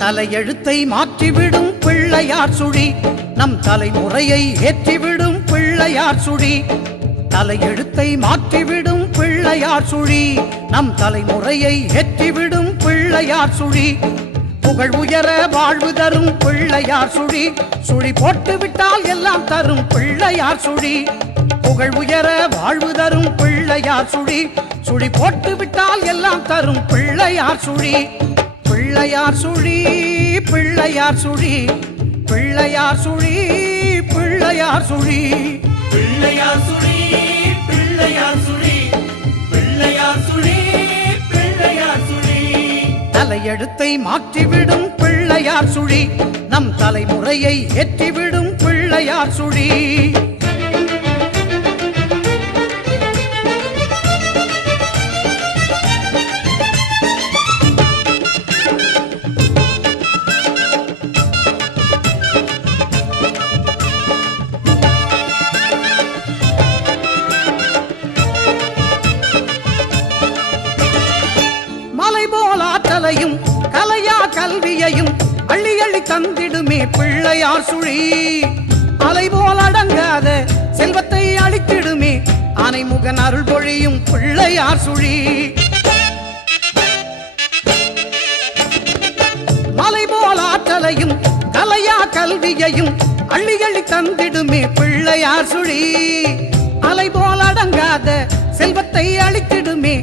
தலையெழுத்தை மாற்றிவிடும் பிள்ளையார் சுழி நம் தலைமுறையை ஏற்றிவிடும் பிள்ளையார் சுழி. தலையெழுத்தை மாற்றிவிடும் பிள்ளையார் சுழி நம் தலைமுறையை ஏற்றிவிடும் பிள்ளையார் சுழி. புகழ் உயர வாழ்வு தரும் பிள்ளையார் சுழி. சுழி போட்டு விட்டால் எல்லாம் தரும் பிள்ளையார் சுழி. புகழ் உயர வாழ்வு தரும் பிள்ளையார் சுழி. சுழி போட்டு விட்டால் எல்லாம் தரும் பிள்ளையார் சுழி. பிள்ளையார் சுழி பிள்ளையார் சுழி பிள்ளையார் சுழி பிள்ளையார் சுழி. பிள்ளையார் சுழி பிள்ளையார் சுழி பிள்ளையார் சுழி பிள்ளையார் சுழி. தலையெழுத்தை மாற்றிவிடும் பிள்ளையார் சுழி நம் தலைமுறையை ஏற்றிவிடும் பிள்ளையார் சுழி. கலையா கல்வியையும் அள்ளி அள்ளி தந்திடுமே பிள்ளையார் சுழி. அலைபோல் அடங்காத செல்வத்தை அளித்திடுமே ஆனைமுகன் அருள் பொழியும் பிள்ளையார் சுழி. மலைபோல் ஆற்றலையும் கலையா கல்வியையும் அள்ளி அள்ளி தந்திடுமே பிள்ளையார் சுழி. மலை போல் அடங்காத செல்வத்தை அளித்திடுமே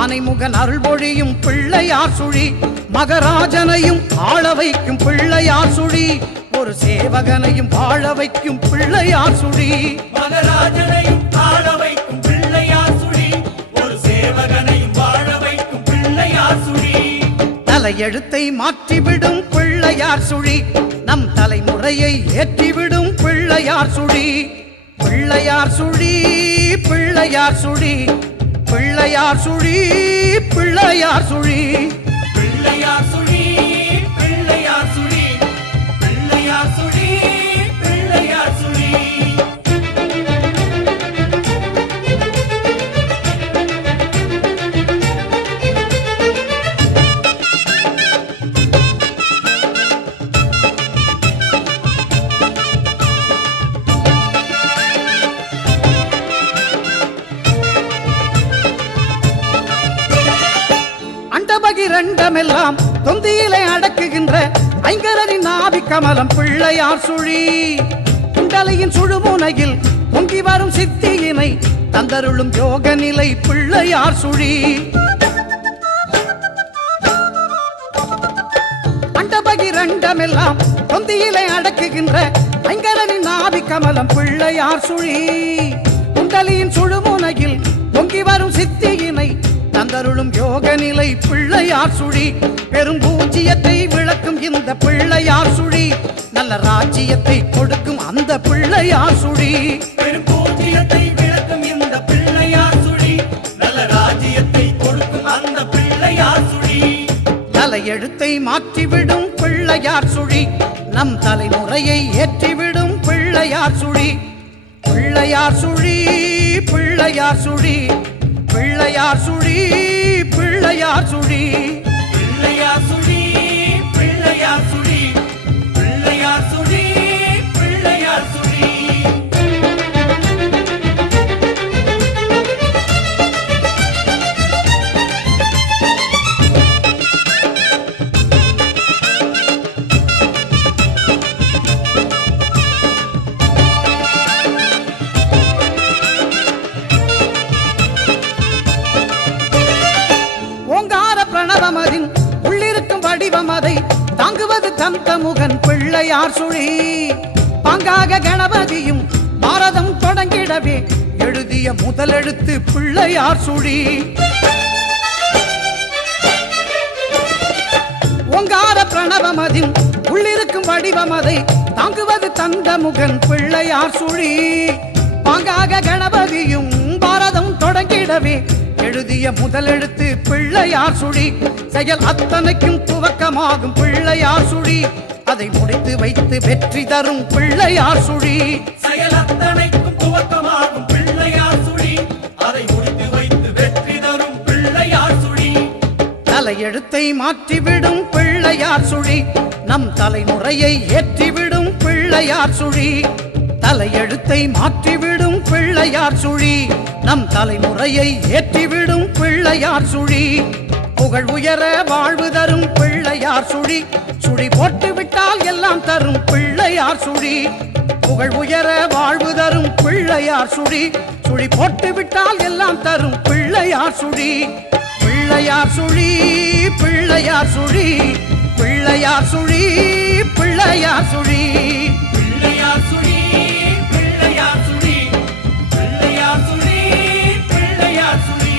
ஆனைமுகன் அருள் பொழியும் பிள்ளையார் சுழி மகராஜனையும் ஆள வைக்கும் பிள்ளையார் சுழி ஒரு சேவகனையும் வாழ வைக்கும் பிள்ளையார் சுழி மகராஜனையும் ஆள வைக்கும் பிள்ளையார் சுழி ஒரு சேவகனையும் வாழ வைக்கும் பிள்ளையார் சுழி தலையெழுத்தை மாற்றிவிடும் பிள்ளையார் சுழி நம் தலைமுறையை ஏற்றிவிடும் பிள்ளையார் சுழி பிள்ளையார் சுழி பிள்ளையார் சுழி பிள்ளையார் சுழி பிள்ளையார் சுழி பிள்ளையார் சுழி பிள்ளையார் சுழி பிள்ளையார் சுழி பிள்ளையார் சுழி அண்டபகிரண்டமெல்லாம் தொந்தியிலே அடக்குகின்ற ஐங்கரனின் நாவி கமலம் பிள்ளையார் சுழி குண்டலையின் சுழுமுனையில் பொங்கி வரும் சித்தியினை தந்தருளும் யோக நிலை பிள்ளையார் சுழி அண்டபகிரண்டமெல்லாம் தொந்தியிலே அடக்குகின்ற ஐங்கரனின் நாவி கமலம் பிள்ளையார் சுழி குண்டலியின் சுழுமுனையில் பொங்கி வரும் சித்தியினை தந்தருளும் யோக நிலை பிள்ளையார் சுழி பெரும் பூஜ்ஜியத்தை விளக்கும் இந்த பிள்ளையார் சுழி நல்ல ராஜ்ஜியத்தை கொடுக்கும் அந்த பிள்ளையார் சுழி பெரும் பூஜ்ஜியத்தை விளக்கும் இந்த பிள்ளையார் சுழி நல்ல ராஜ்ஜியத்தை கொடுக்கும் அந்த பிள்ளையார் சுழி தலையெழுத்தை மாற்றிவிடும் பிள்ளையார் சுழி நம் தலைமுறையை ஏற்றிவிடும் பிள்ளையார் சுழி பிள்ளையார் சுழி பிள்ளையார் சுழி பிள்ளையார் சுழி பிள்ளையார் சுழி பிள்ளையார் சுழி பிள்ளையார் சுழி பிள்ளையார் சுழி பிள்ளையார் சுழி பிரணவமதின் உள்ளிருக்கும் வடிவம் அதை தாங்குவது தந்தமுகன் பிள்ளையார் சுழி பாங்காக கணபதியும் பாரதம் தொடங்கிடவே எழுதிய முதலெழுத்து பிள்ளையார் சுழி ஓங்கார பிரணவமதின் உள்ளிருக்கும் வடிவம் அதை தாங்குவது தந்தமுகன் பிள்ளையார் சுழி பாங்காக கணபதியும் பாரதம் தொடங்கிடவே எழுதிய முதலெழுத்து பிள்ளையார் சுழி செயல் அத்தனைக்கும் துவக்கமாகும் பிள்ளையார் சுழி அதை முடித்து வைத்து வெற்றி தரும் பிள்ளையார் சுழி செயல் அத்தனைக்கும் துவக்கமாகும் பிள்ளையார் சுழி அதை முடித்து வைத்து வெற்றி தரும் பிள்ளையார் சுழி தலையெழுத்தை மாற்றிவிடும் பிள்ளையார் சுழி நம் தலைமுறையை ஏற்றிவிடும் பிள்ளையார் சுழி தலையெழுத்தை மாற்றிவிடும் பிள்ளையார் சுழி நம் தலைமுறையை ஏற்றிவிடும் பிள்ளையார் சுழி புகழ் உயர வாழ்வு தரும் பிள்ளையார் சுழி சுழி போட்டு விட்டால் எல்லாம் தரும் பிள்ளையார் சுழி புகழ் உயர வாழ்வு தரும் பிள்ளையார் சுழி சுழி போட்டு விட்டால் எல்லாம் தரும் பிள்ளையார் சுழி பிள்ளையார் சுழி பிள்ளையார் சுழி பிள்ளையார் சுழி பிள்ளையார் சுழி பிள்ளையார் சுழி பிள்ளையார் சுழி பிள்ளையார் சுழி பிள்ளையார் சுழி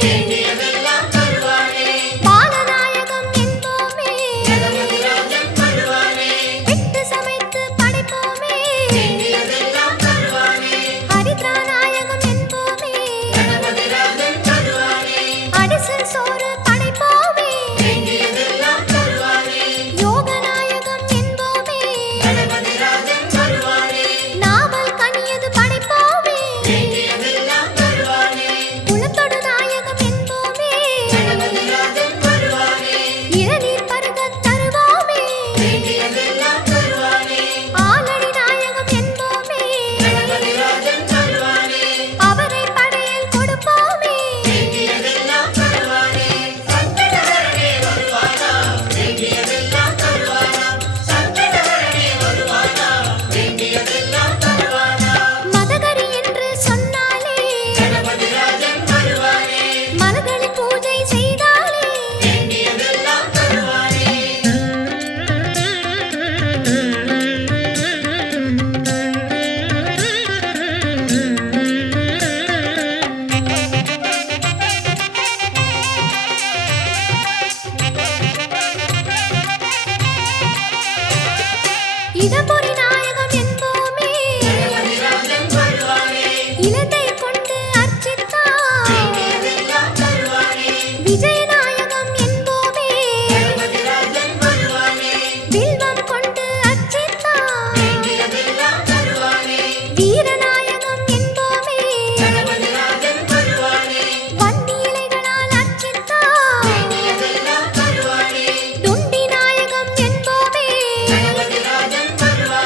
வேண்டியதெல்லாம் தருவானே பாலநாயகம் என்போமே கணபதி ராஜன் வருவானே விட்டு சமைத்து படைப்போமே வேண்டியதெல்லாம் தருவானே ஹரித்ராநாயகம் என்போமே கணபதி ராஜன் வருவானே அடிசல் சோறு படைப்போமே வேண்டியதெல்லாம் தருவானே யோகநாயகம் என்போமே கணபதி ராஜன் வருவானே நாவல் கனியது படைப்போமே வேண்டியதெல்லாம் தருவானே குளத்தொடு நாயகம் என்போமே கணபதி ராஜன் வருவானே இளநீர் பருகத் தருவோமே வேண்டியதெல்லாம் தருவானே ஆலடி நாயகம் என்போமே கணபதி ராஜன் வருவானே அவரை படையல் கொடுப்போமே வேண்டியதெல்லாம் தருவானே சங்கடஹரனே வருவானா வேண்டியதெல்லாம் தருவானா சங்கடஹரனே வருவானா வேண்டியதெல்லாம் தருவானா மதகரி என்று சொன்னாலே கணபதி ராஜன் வருவானே மலர்களில் பூஜை செய்தாலே வேண்டியதெல்லாம் தருவானே இடம்பொறி நாயகம் என்போமே கணபதி ராஜன் வருவானே இலந்தை கொண்டு அர்ச்சித்தார் வேண்டியதெல்லாம் தருவானே விஜயநாயகம் என்போமே கணபதி ராஜன் வருவானே வில்வம் கொண்டு அர்ச்சித்தார் வேண்டியதெல்லாம் தருவானே வீரநாயகம் என்போமே கணபதி ராஜன் வருவானே வந்தி இலைகளால் அர்ச்சித்தார் வேண்டியதெல்லாம் தருவானே துண்டி நாயகம் என்போமே கணபதி ராஜன் வருவானே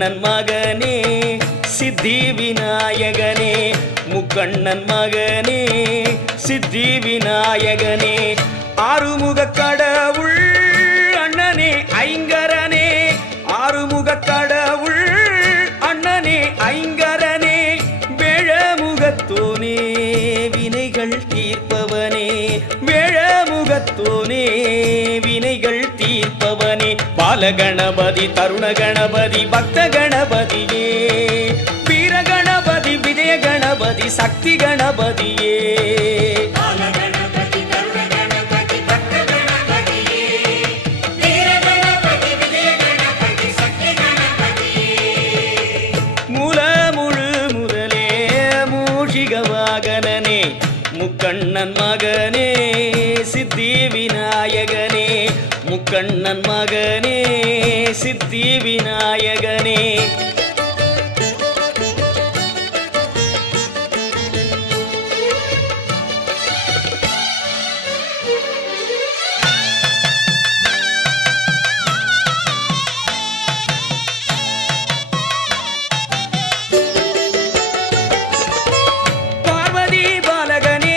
முக்கண்ணன் மகனே சித்தி விநாயகனே முக்கண்ணன் மகனே சித்தி விநாயகனே ஆறுமுக கடவுள் அண்ணனே ஐங்கரனே ஆறுமுக கடவுள் அண்ணனே ஐங்கரனே வேழமுகத்தோனே வினைகள் தீர்ப்பவனே வேழமுகத்தோனே வினைகள் தீர்ப்பவனே பாலகணபதி தருண கணபதி பக்த கணபதியே வீர கணபதி விஜய கணபதி சக்தி கணபதியே பாலகணபதி கருண கணபதி பக்த கணபதியே வீர கணபதி விஜய கணபதி சக்தி கணபதியே மூல முழு முதலே மூஷிக வாகனனே முக்கண்ணன் மகனே சித்தி விநாயகனே முக்கண்ணன் மகனே சித்தி விநாயகனே பார்வதி பாலகனே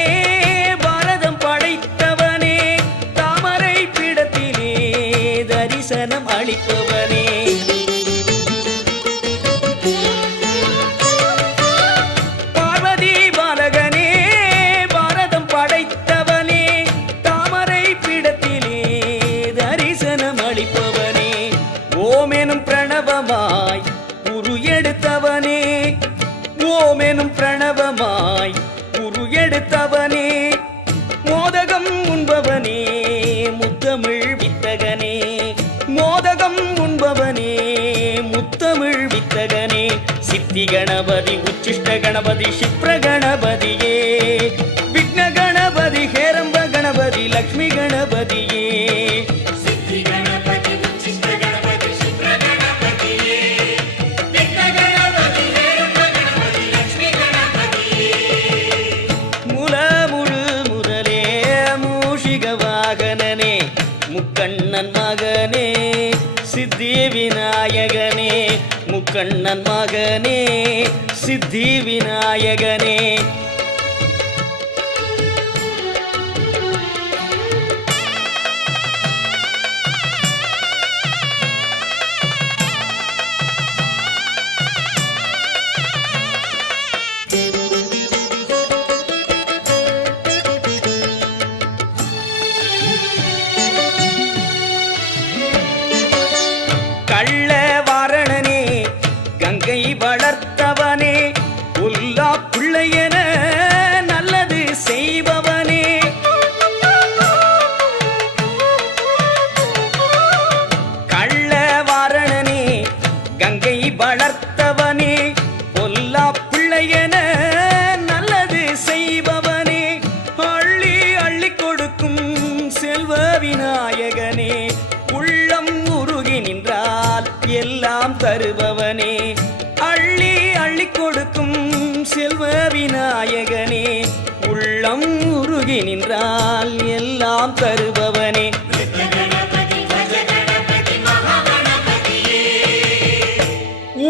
பாரதம் படைத்தவனே தாமரை பீடத்திலே தரிசனம் அளிப்பவனே பார்வதி பாலகனே பாரதம் படைத்தவனே தாமரை பீடத்திலே தரிசனம் அளிப்பவனே ஓமெனும் பிரணவமாய் உரு எடுத்தவனே ஓமெனும் பிரணவமாய் உரு எடுத்தவனே மோதகம் உண்பவனே முத்தமிழ் வித்தகனே மோதகம் உண்பவனே முத்தமிழ் வித்தகனே சித்தி கணபதி உச்சிஷ்ட கணபதி சிப்ர கணபதியே விக்ன கணபதி ஹேரம்ப கணபதி லக்ஷ்மி கணபதியே சித்தி கணபதி உச்சிஷ்ட கணபதி சிப்ர கணபதியே விக்ன கணபதி ஹேரம்ப கணபதி லக்ஷ்மி கணபதியே மூல முழு முதலே மூஷிக வாகனனே முக்கண்ணன் மகனே சித்தி விநாயகனே முக்கண்ணன் மகனே சித்தி விநாயகனே கள்ள வாரணனே கங்கை வளர்த்தவனே உல்லா பிள்ளையன நல்லது செய்பவனே கள்ள வாரணனே கங்கை வளர்த்தவனே பொல்லா பிள்ளையன நல்லது செய்பவனே அள்ளி அள்ளி கொடுக்கும் செல்வ விநாயகனே உள்ளம் உருகி நின்றால் எல்லாம் தருபவனே அள்ளி அள்ளி கொடுக்கும் செல்வ விநாயகனே உள்ளம் உருகி நின்றால் எல்லாம் தருபவனே கணபதி கஜ கணபதி மகா கணபதியே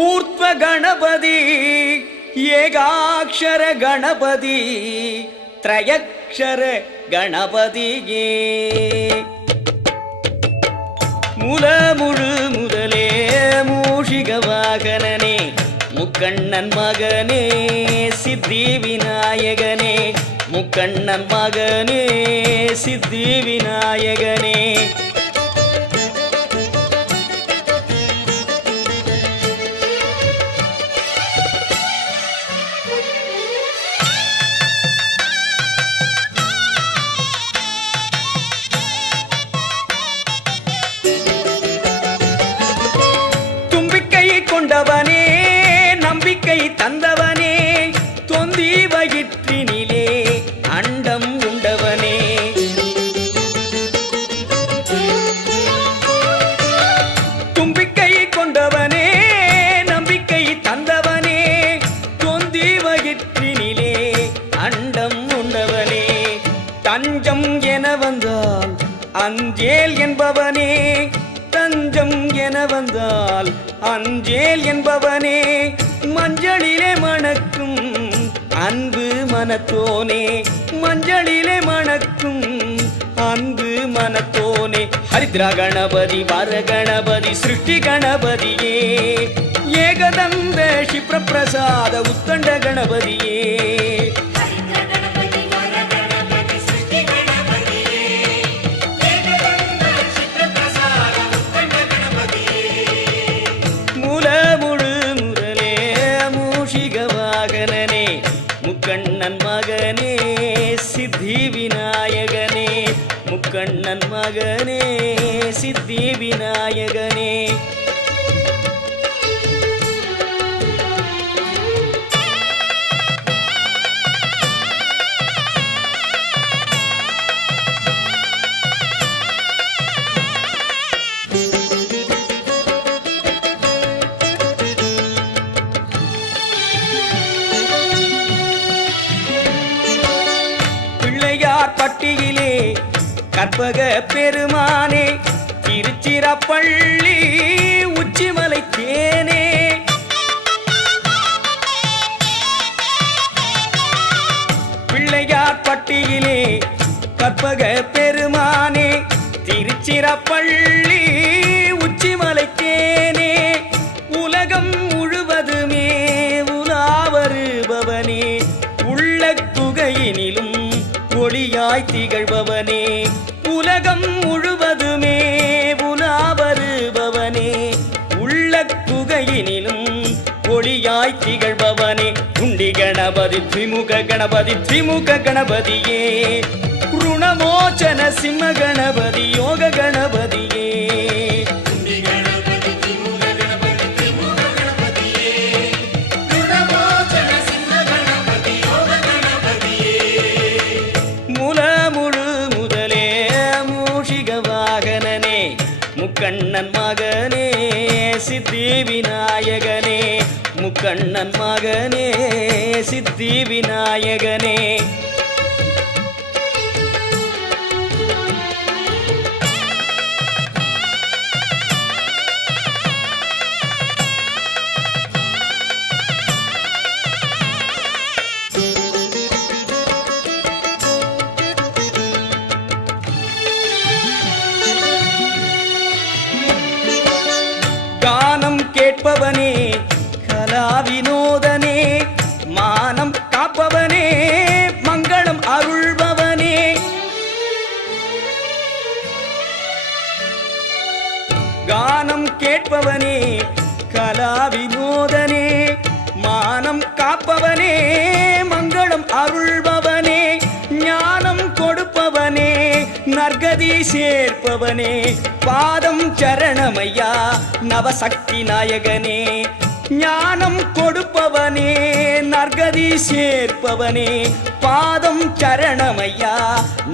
ஊர்த்வ கணபதி ஏகாட்சர கணபதி திரயக்ஷர கணபதியே மூல முழு முதலே மூஷிக வாகனனே முக்கண்ணன் மகனே சித்தி விநாயகனே முக்கண்ணன் மகனே சித்தி விநாயகனே தும்பிக்கை கொண்டவனே நம்பிக்கை தந்தவனே தொந்தி வயிற்றினிலே அண்டம் உண்டவனே தும்பிக்கை கொண்டவனே நம்பிக்கை தந்தவனே தொந்தி வயிற்றினிலே அண்டம் உண்டவனே தஞ்சம் என வந்தால் அஞ்சேல் என்பவனே தஞ்சம் என வந்தால் அஞ்சேல் என்பவனே மஞ்சளிலே மணக்கும் அன்பு மனத்தோனே மஞ்சளிலே மணக்கும் அன்பு மனத்தோனே ஹரித்ரா கணபதி வர கணபதி சிருஷ்டி கணபதியே ஏகதந்த க்ஷிப்ர பிரசாத உத்தண்ட கணபதியே முக்கண்ணன் மகனே சித்தி விநாயகனே முக்கண்ணன் மகனே சித்தி விநாயகனே பட்டியிலே கற்பக பெருமானே திருச்சிராப்பள்ளி உச்சிமலை தேனே பிள்ளையார் பட்டியிலே கற்பக பெருமானே திருச்சிராப்பள்ளி உச்சிமலை தேனே உலகம் முழுவதுமே உலாவருபவனே உள்ள குகையினிலும் ஒளியாய் திகழ்பவனே உலகம் முழுவதுமே உலாவருபவனே உள்ள குகையினிலும் ஒளியாய் திகழ்பவனே உண்டி கணபதி திமுக கணபதியே ருணமோச்சன சிம்ம கணபதி யோக கணபதியே முக்கண்ணன் மகனே சித்தி விநாயகனே முக்கண்ணன் மகனே சித்தி விநாயகனே கானம் கேட்பவனே கலா வினோதனே மானம் காப்பவனே மங்களம் அருள்பவனே கானம் கேட்பவனே கலா வினோதனே மானம் காப்பவனே மங்களம் அருள்பவனே ஞானம் கொடுப்பவனே நற்கதி சேர்ப்பவனே பாதம் சரணமையா நவசக்தி நாயகனே ஞானம் கொடுப்பவனே நற்கதி சேர்ப்பவனே பாதம் சரணமையா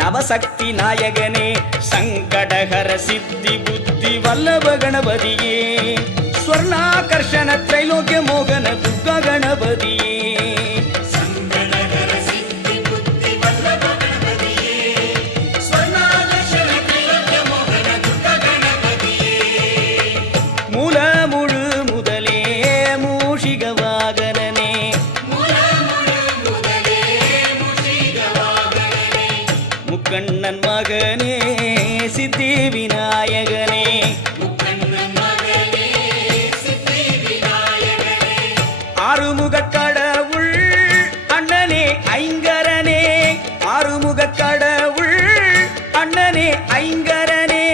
நவசக்தி நாயகனே சங்கடகர சித்தி புத்தி வல்லப கணபதியே ஸ்வர்ணாகர்ஷண த்ரைலோக்கிய மோகன துர்கா கணபதியே முக்கண்ணன் மகனே சித்தி விநாயகனே ஆறுமுகக் கடவுள் அண்ணனே ஐங்கரனே ஆறுமுகக் கடவுள் அண்ணனே ஐங்கரனே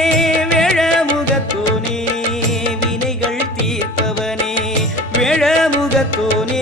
வேழமுகத்தோனே வினைகள் தீர்ப்பவனே வேழமுகத்தோனே